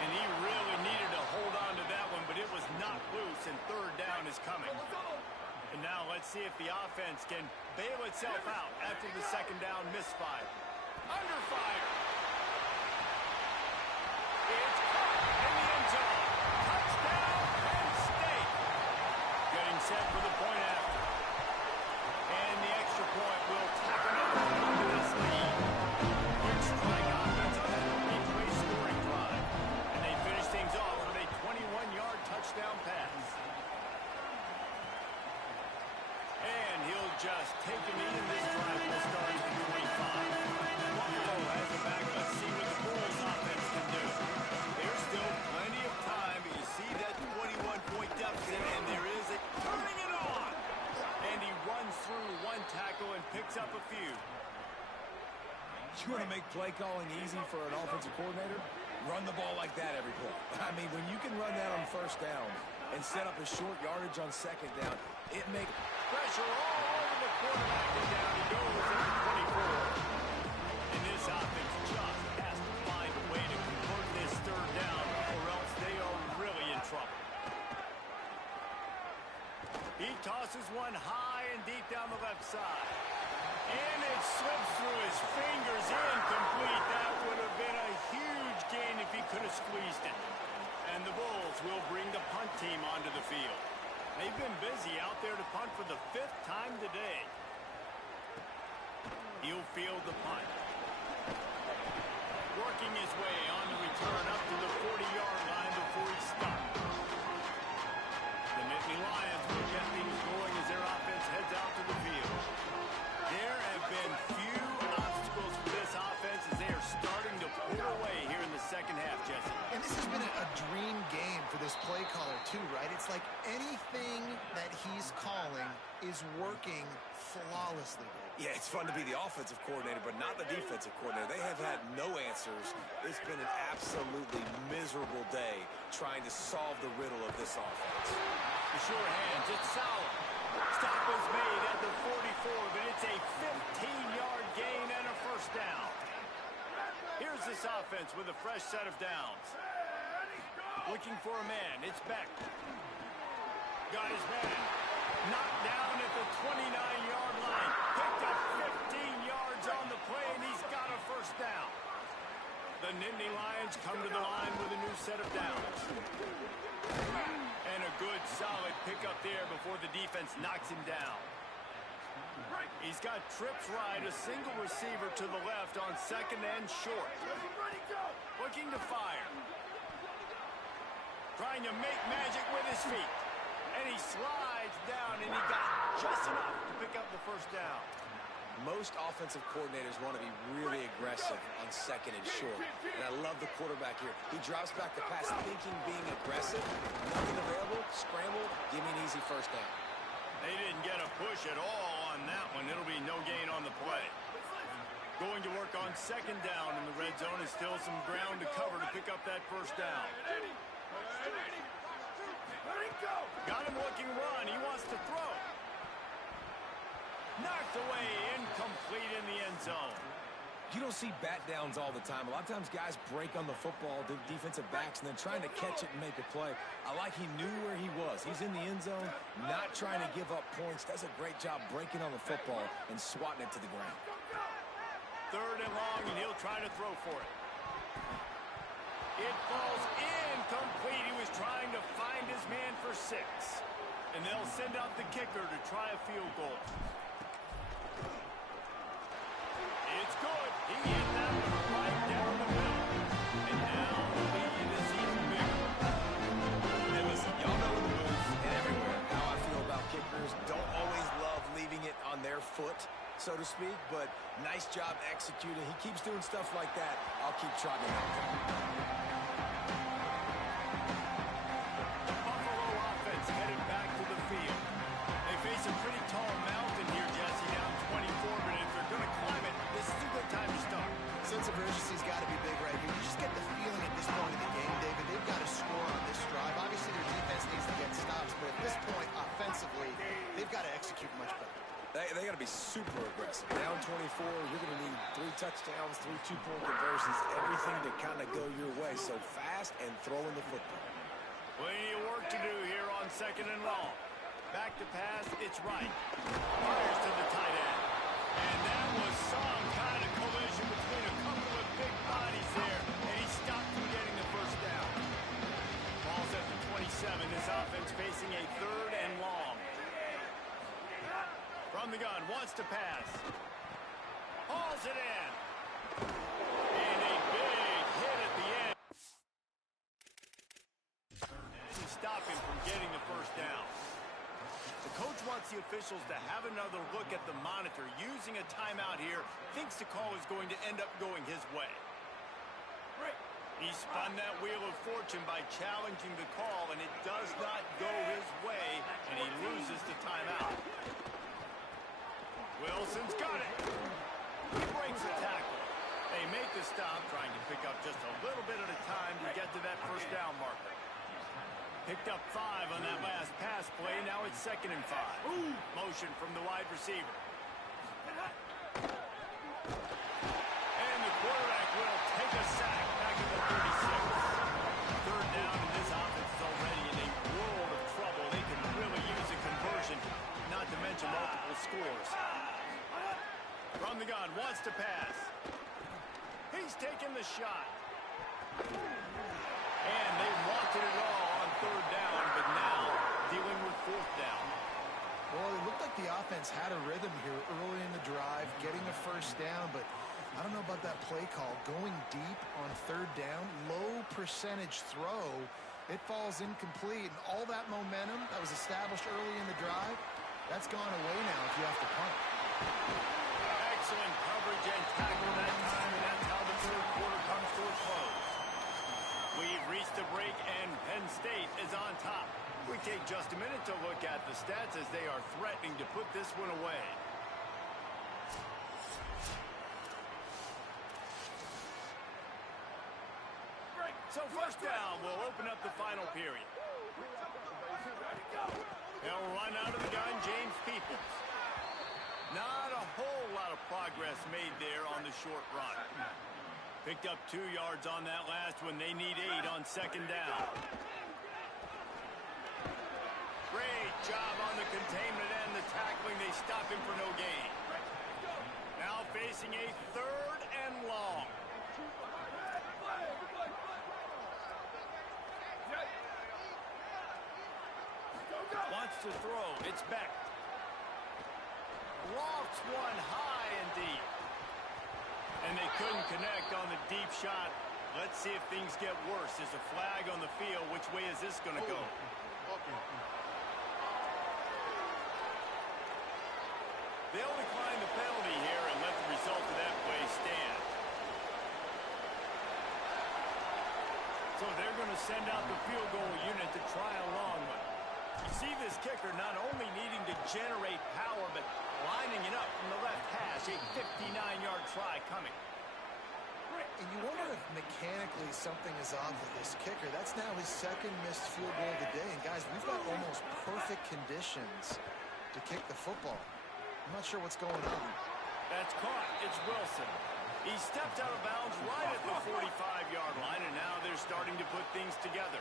And he really needed to hold on to that one, but it was not loose, and 3rd down is coming. And now let's see if the offense can bail itself out after the 2nd down misfire. Under fire. It's caught in the end zone. Touchdown, Penn State. Getting set for the point after. And the extra point will tack him out into this lead. Quick strike offense on that opening play scoring drive. And they finish things off with a 21-yard touchdown pass. And he'll just take a knee, and this drive will start at the 25. Buffalo has it back. Let's see what the Bulls offense can do. There's still plenty of time, but you see that 21-point deficit, and there is a turning it on. And he runs through 1 tackle and picks up a few. You want to make play calling easy for an offensive coordinator? Run the ball like that every play. I mean, when you can run that on 1st down and set up a short yardage on 2nd down, it makes Pressure all over the quarterback, and down he goes at the 24. And this offense just has to find a way to convert this 3rd down, or else they are really in trouble. He tosses one high and deep down the left side. And it slips through his fingers, incomplete. That would have been a huge gain if he could have squeezed it. And the Bulls will bring the punt team onto the field. They've been busy out there to punt for the 5th time today. He'll field the punt. Working his way on the return up to the 40-yard line before he stopped. The Nittany Lions will get things going as their offense heads out to the field. There have been few obstacles for this offense as they are starting to pull away here in the 2nd half, Jesse. And this has been a dream game for this play caller, too, right? It's like anything that he's calling is working flawlessly. Yeah, it's fun to be the offensive coordinator, but not the defensive coordinator. They have had no answers. It's been an absolutely miserable day trying to solve the riddle of this offense. The sure hands, it's Sauer. Stop was made at the 44, but it's a 15-yard gain and a first down. Here's this offense with a fresh set of downs. Looking for a man, it's Beck. Got his man. Knocked down at the 29-yard line. Picked up 15 yards on the play, and he's got a first down. The Nittany Lions come to the line with a new set of downs. And a good, solid pickup there before the defense knocks him down. He's got trips right, a single receiver to the left on second and short. Looking to fire. Trying to make magic with his feet. And he slides down, and he got just enough to pick up the first down. Most offensive coordinators want to be really aggressive on second and short. And I love the quarterback here. He drops back the pass thinking being aggressive. Nothing available, scramble, give me an easy first down. They didn't get a push at all on that one. It'll be no gain on the play. Going to work on second down in the red zone is still some ground to cover to pick up that first down. Got him looking run. He wants to throw. Knocked away, incomplete in the end zone. You don't see bat downs all the time. A lot of times guys break on the football, do defensive backs, and then trying to catch it and make a play. I like he knew where he was. He's in the end zone, not trying to give up points. Does a great job breaking on the football and swatting it to the ground. Third and long, and he'll try to throw for it. It falls incomplete. He was trying to find his man for 6. And they'll send out the kicker to try a field goal. It's good. He hit that one right down the middle. And now the lead is even bigger. And listen, y'all know in the booth and everywhere how I feel about kickers. Don't always love leaving it on their foot, so to speak, but nice job executing. He keeps doing stuff like that. I'll keep trotting out there. Buffalo offense headed back to the field. They face a pretty tall mountain here, Jesse, down 24, but if they're going to climb it, this is a good time to start. Sense of urgency's got to be big right here. You just get the feeling at this point in the game, David, they've got to score on this drive. Obviously, their defense needs to get stops, but at this point, offensively, they've got to execute much better. They got to be super aggressive. Down 24, you're going to need 3 touchdowns, 3 two-point conversions, everything to kind of go your way. So fast and throwing the football. Plenty of work to do here on second and long. Back to pass, it's right. Fires to the tight end. And that was some kind of collision between a couple of big bodies there, and he stopped from getting the first down. Ball's at the 27. This offense facing a third and long. From the gun, wants to pass. Hauls it in. And a big hit at the end. To stop him from getting the first down. The coach wants the officials to have another look at the monitor. Using a timeout here, thinks the call is going to end up going his way. He spun that wheel of fortune by challenging the call, and it does not go his way, and he loses the timeout. Wilson's got it. He breaks the tackle. They make the stop, trying to pick up just a little bit at a time to get to that first down marker. Picked up 5 on that last pass play. Now it's 2nd and 5. Motion from the wide receiver. And the quarterback will take a sack back at the 36. Third down, and this offense is already in a world of trouble. They can really use a conversion, not to mention multiple scores. From the gun, wants to pass. He's taking the shot. And they wanted it all on third down, but now dealing with fourth down. Well, it looked like the offense had a rhythm here early in the drive, getting a first down, but I don't know about that play call. Going deep on third down, low percentage throw, it falls incomplete, and all that momentum that was established early in the drive, that's gone away now if you have to punt. Excellent coverage and tackle that time, and that's how the third quarter comes to a close. We've reached a break, and Penn State is on top. We take just a minute to look at the stats as they are threatening to put this one away. So first down will open up the final of progress made there on the short run. Picked up 2 yards on that last one. They need 8 on second down. Great job on the containment and the tackling. They stop him for no gain. Now facing a 3rd and long. Wants to throw. It's Beck. Lofts one high and deep. And they couldn't connect on the deep shot. Let's see if things get worse. There's a flag on the field. Which way is this going to go? They'll decline the penalty here and let the result of that play stand. So they're going to send out the field goal unit to try a long one. You see this kicker not only needing to generate power, but lining it up from the left hash. A 59-yard try coming. And you wonder if mechanically something is off with this kicker. That's now his 2nd missed field goal of the day. And guys, we've got almost perfect conditions to kick the football. I'm not sure what's going on. That's caught. It's Wilson. He stepped out of bounds right at the 45-yard line, and now they're starting to put things together.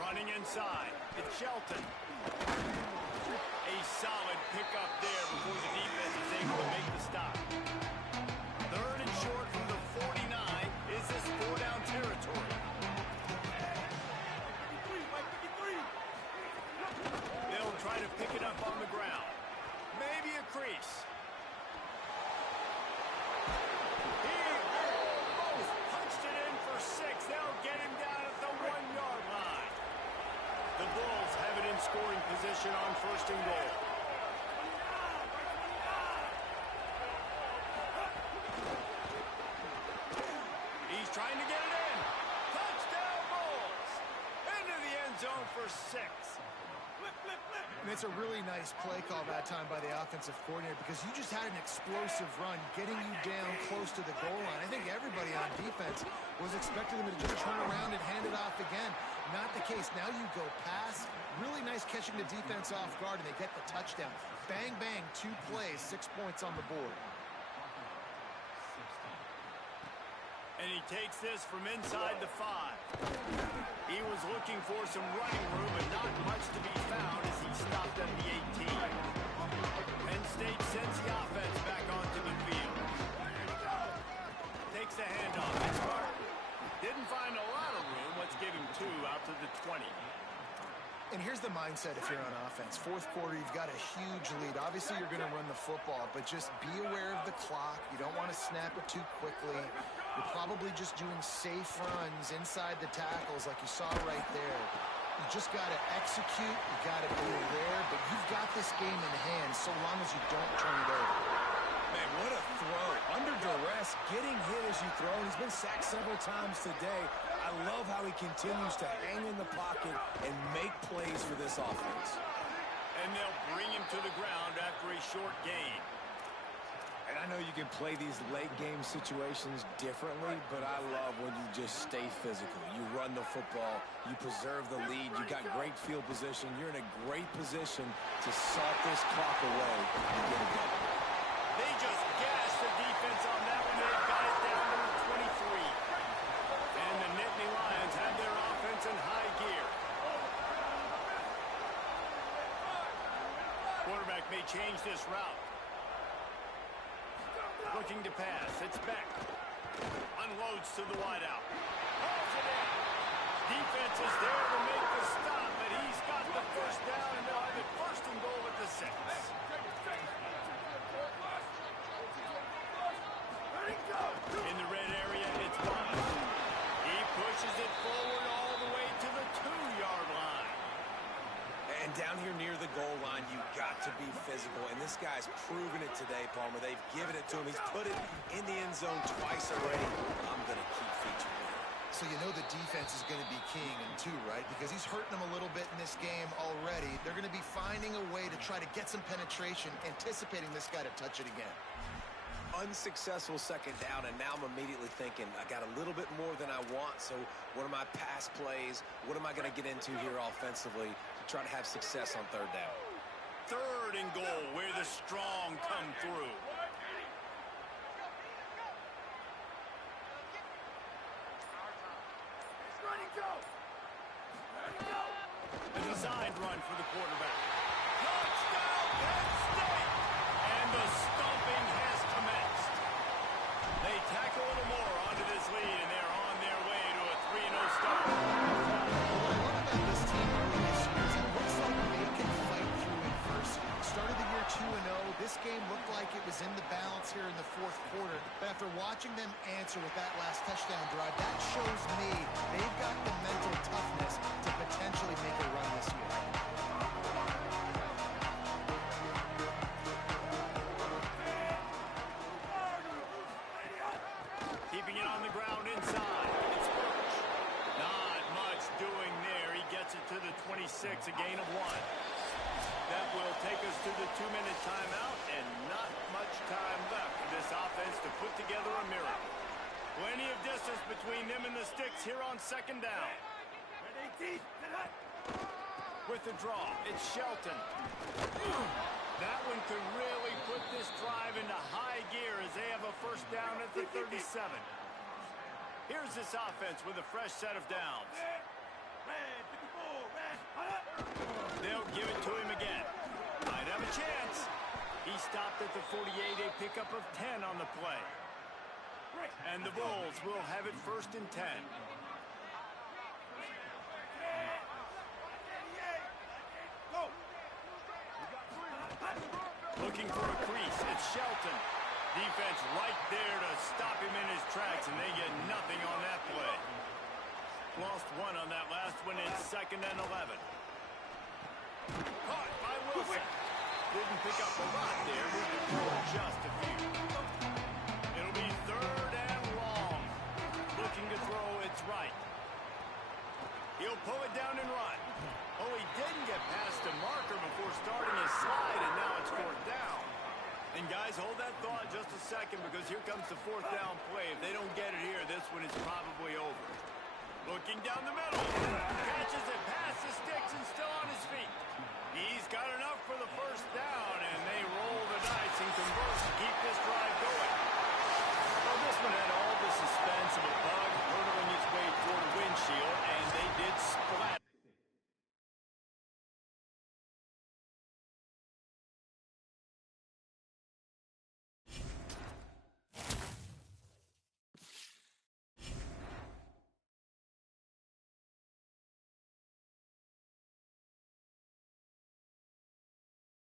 Running inside. It's Shelton. A solid pickup there before the defense is able to make the stop. 3rd and short from the 49. Is this 4-down territory? They'll try to pick it up on the ground. Maybe a crease. He almost punched it in for 6. They'll get him down at the 1-yard line. The Bulls have it in scoring position on 1st and goal. He's trying to get it in. Touchdown Bulls. Into the end zone for 6. And it's a really nice play call that time by the offensive coordinator because you just had an explosive run getting you down close to the goal line. I think everybody on defense was expecting them to just turn around and hand it off again. Not the case. Now you go pass. Really nice catching the defense off guard, and they get the touchdown. Bang, bang, 2 plays, 6 points on the board. And he takes this from inside the 5. He was looking for some running room, but not much to be found as he stopped at the 18. Penn State sends the offense back onto the field. Takes the handoff. It's Martin. Didn't find a lot of room. Let's give him 2 out to the 20. And here's the mindset if you're on offense. 4th quarter, you've got a huge lead. Obviously, you're going to run the football, but just be aware of the clock. You don't want to snap it too quickly. You're probably just doing safe runs inside the tackles like you saw right there. You just got to execute. You got to be aware, but you've got this game in hand so long as you don't turn it over. Man, what a throw. Under duress, getting hit as you throw. He's been sacked several times today. I love how he continues to hang in the pocket and make plays for this offense. And they'll bring him to the ground after a short gain. And I know you can play these late game situations differently, but I love when you just stay physical. You run the football, you preserve the lead, you got great field position. You're in a great position to salt this clock away and get it done. They just gashed the defense on that one. They got it down to 23. And the Nittany Lions have their offense in high gear. Quarterback may change this route. Looking to pass. It's Beck. Unloads to the wideout. Hauls it in. Defense is there to make the stop, but he's got the 1st down, and they'll have it 1st and goal at the 6. In the red area, it's Bond. He pushes it forward all the way to the 2-yard line. And down here near the goal line, you got to be physical. And this guy's proven it today, Palmer. They've given it to him. He's put it in the end zone twice already. I'm going to keep featuring him. So you know the defense is going to be keying him too, right? Because he's hurting them a little bit in this game already. They're going to be finding a way to try to get some penetration, anticipating this guy to touch it again. Unsuccessful 2nd down, and now I'm immediately thinking, I got a little bit more than I want, so what are my pass plays? What am I going to get into here offensively to try to have success on 3rd down? 3rd and goal, where the strong come through. A designed run for the quarterback. Touchdown, Penn State! And the stomping has commenced. They tack a little more onto this lead, and they're on their way to a 3-0 start. What I love about this team early this year is it looks like they can fight through adversity. Started the year 2-0. This game looked like it was in the balance here in the 4th quarter. But after watching them answer with that last touchdown drive, that shows me they've got the mental toughness to potentially make a run this year. Keeping it on the ground inside. It's Birch. Not much doing there. He gets it to the 26, a gain of 1. That will take us to the 2-minute timeout, and not much time left for this offense to put together a miracle. Plenty of distance between them and the sticks here on 2nd down. With the draw, it's Shelton. That one could really put this drive into high gear as they have a 1st down at the 37. Here's this offense with a fresh set of downs. They'll give it to him again. Might have a chance. He stopped at the 48, a pickup of 10 on the play. And the Bulls will have it 1st and 10. Looking for a crease. It's Shelton. Defense right there to stop him in his tracks, and they get nothing on that play. Lost 1 on that last one. It's 2nd and 11. Caught by Wilson. Didn't pick up a lot there. Moved it forward just a few. It'll be 3rd and long. Looking to throw, it's right. He'll pull it down and run. Oh, he didn't get past the marker before starting his slide, and now it's 4th down. And guys, hold that thought just a second, because here comes the 4th down play. If they don't get it here, this one is probably over. Looking down the middle. Catches it past the sticks and still on his feet. He's got enough for the 1st down.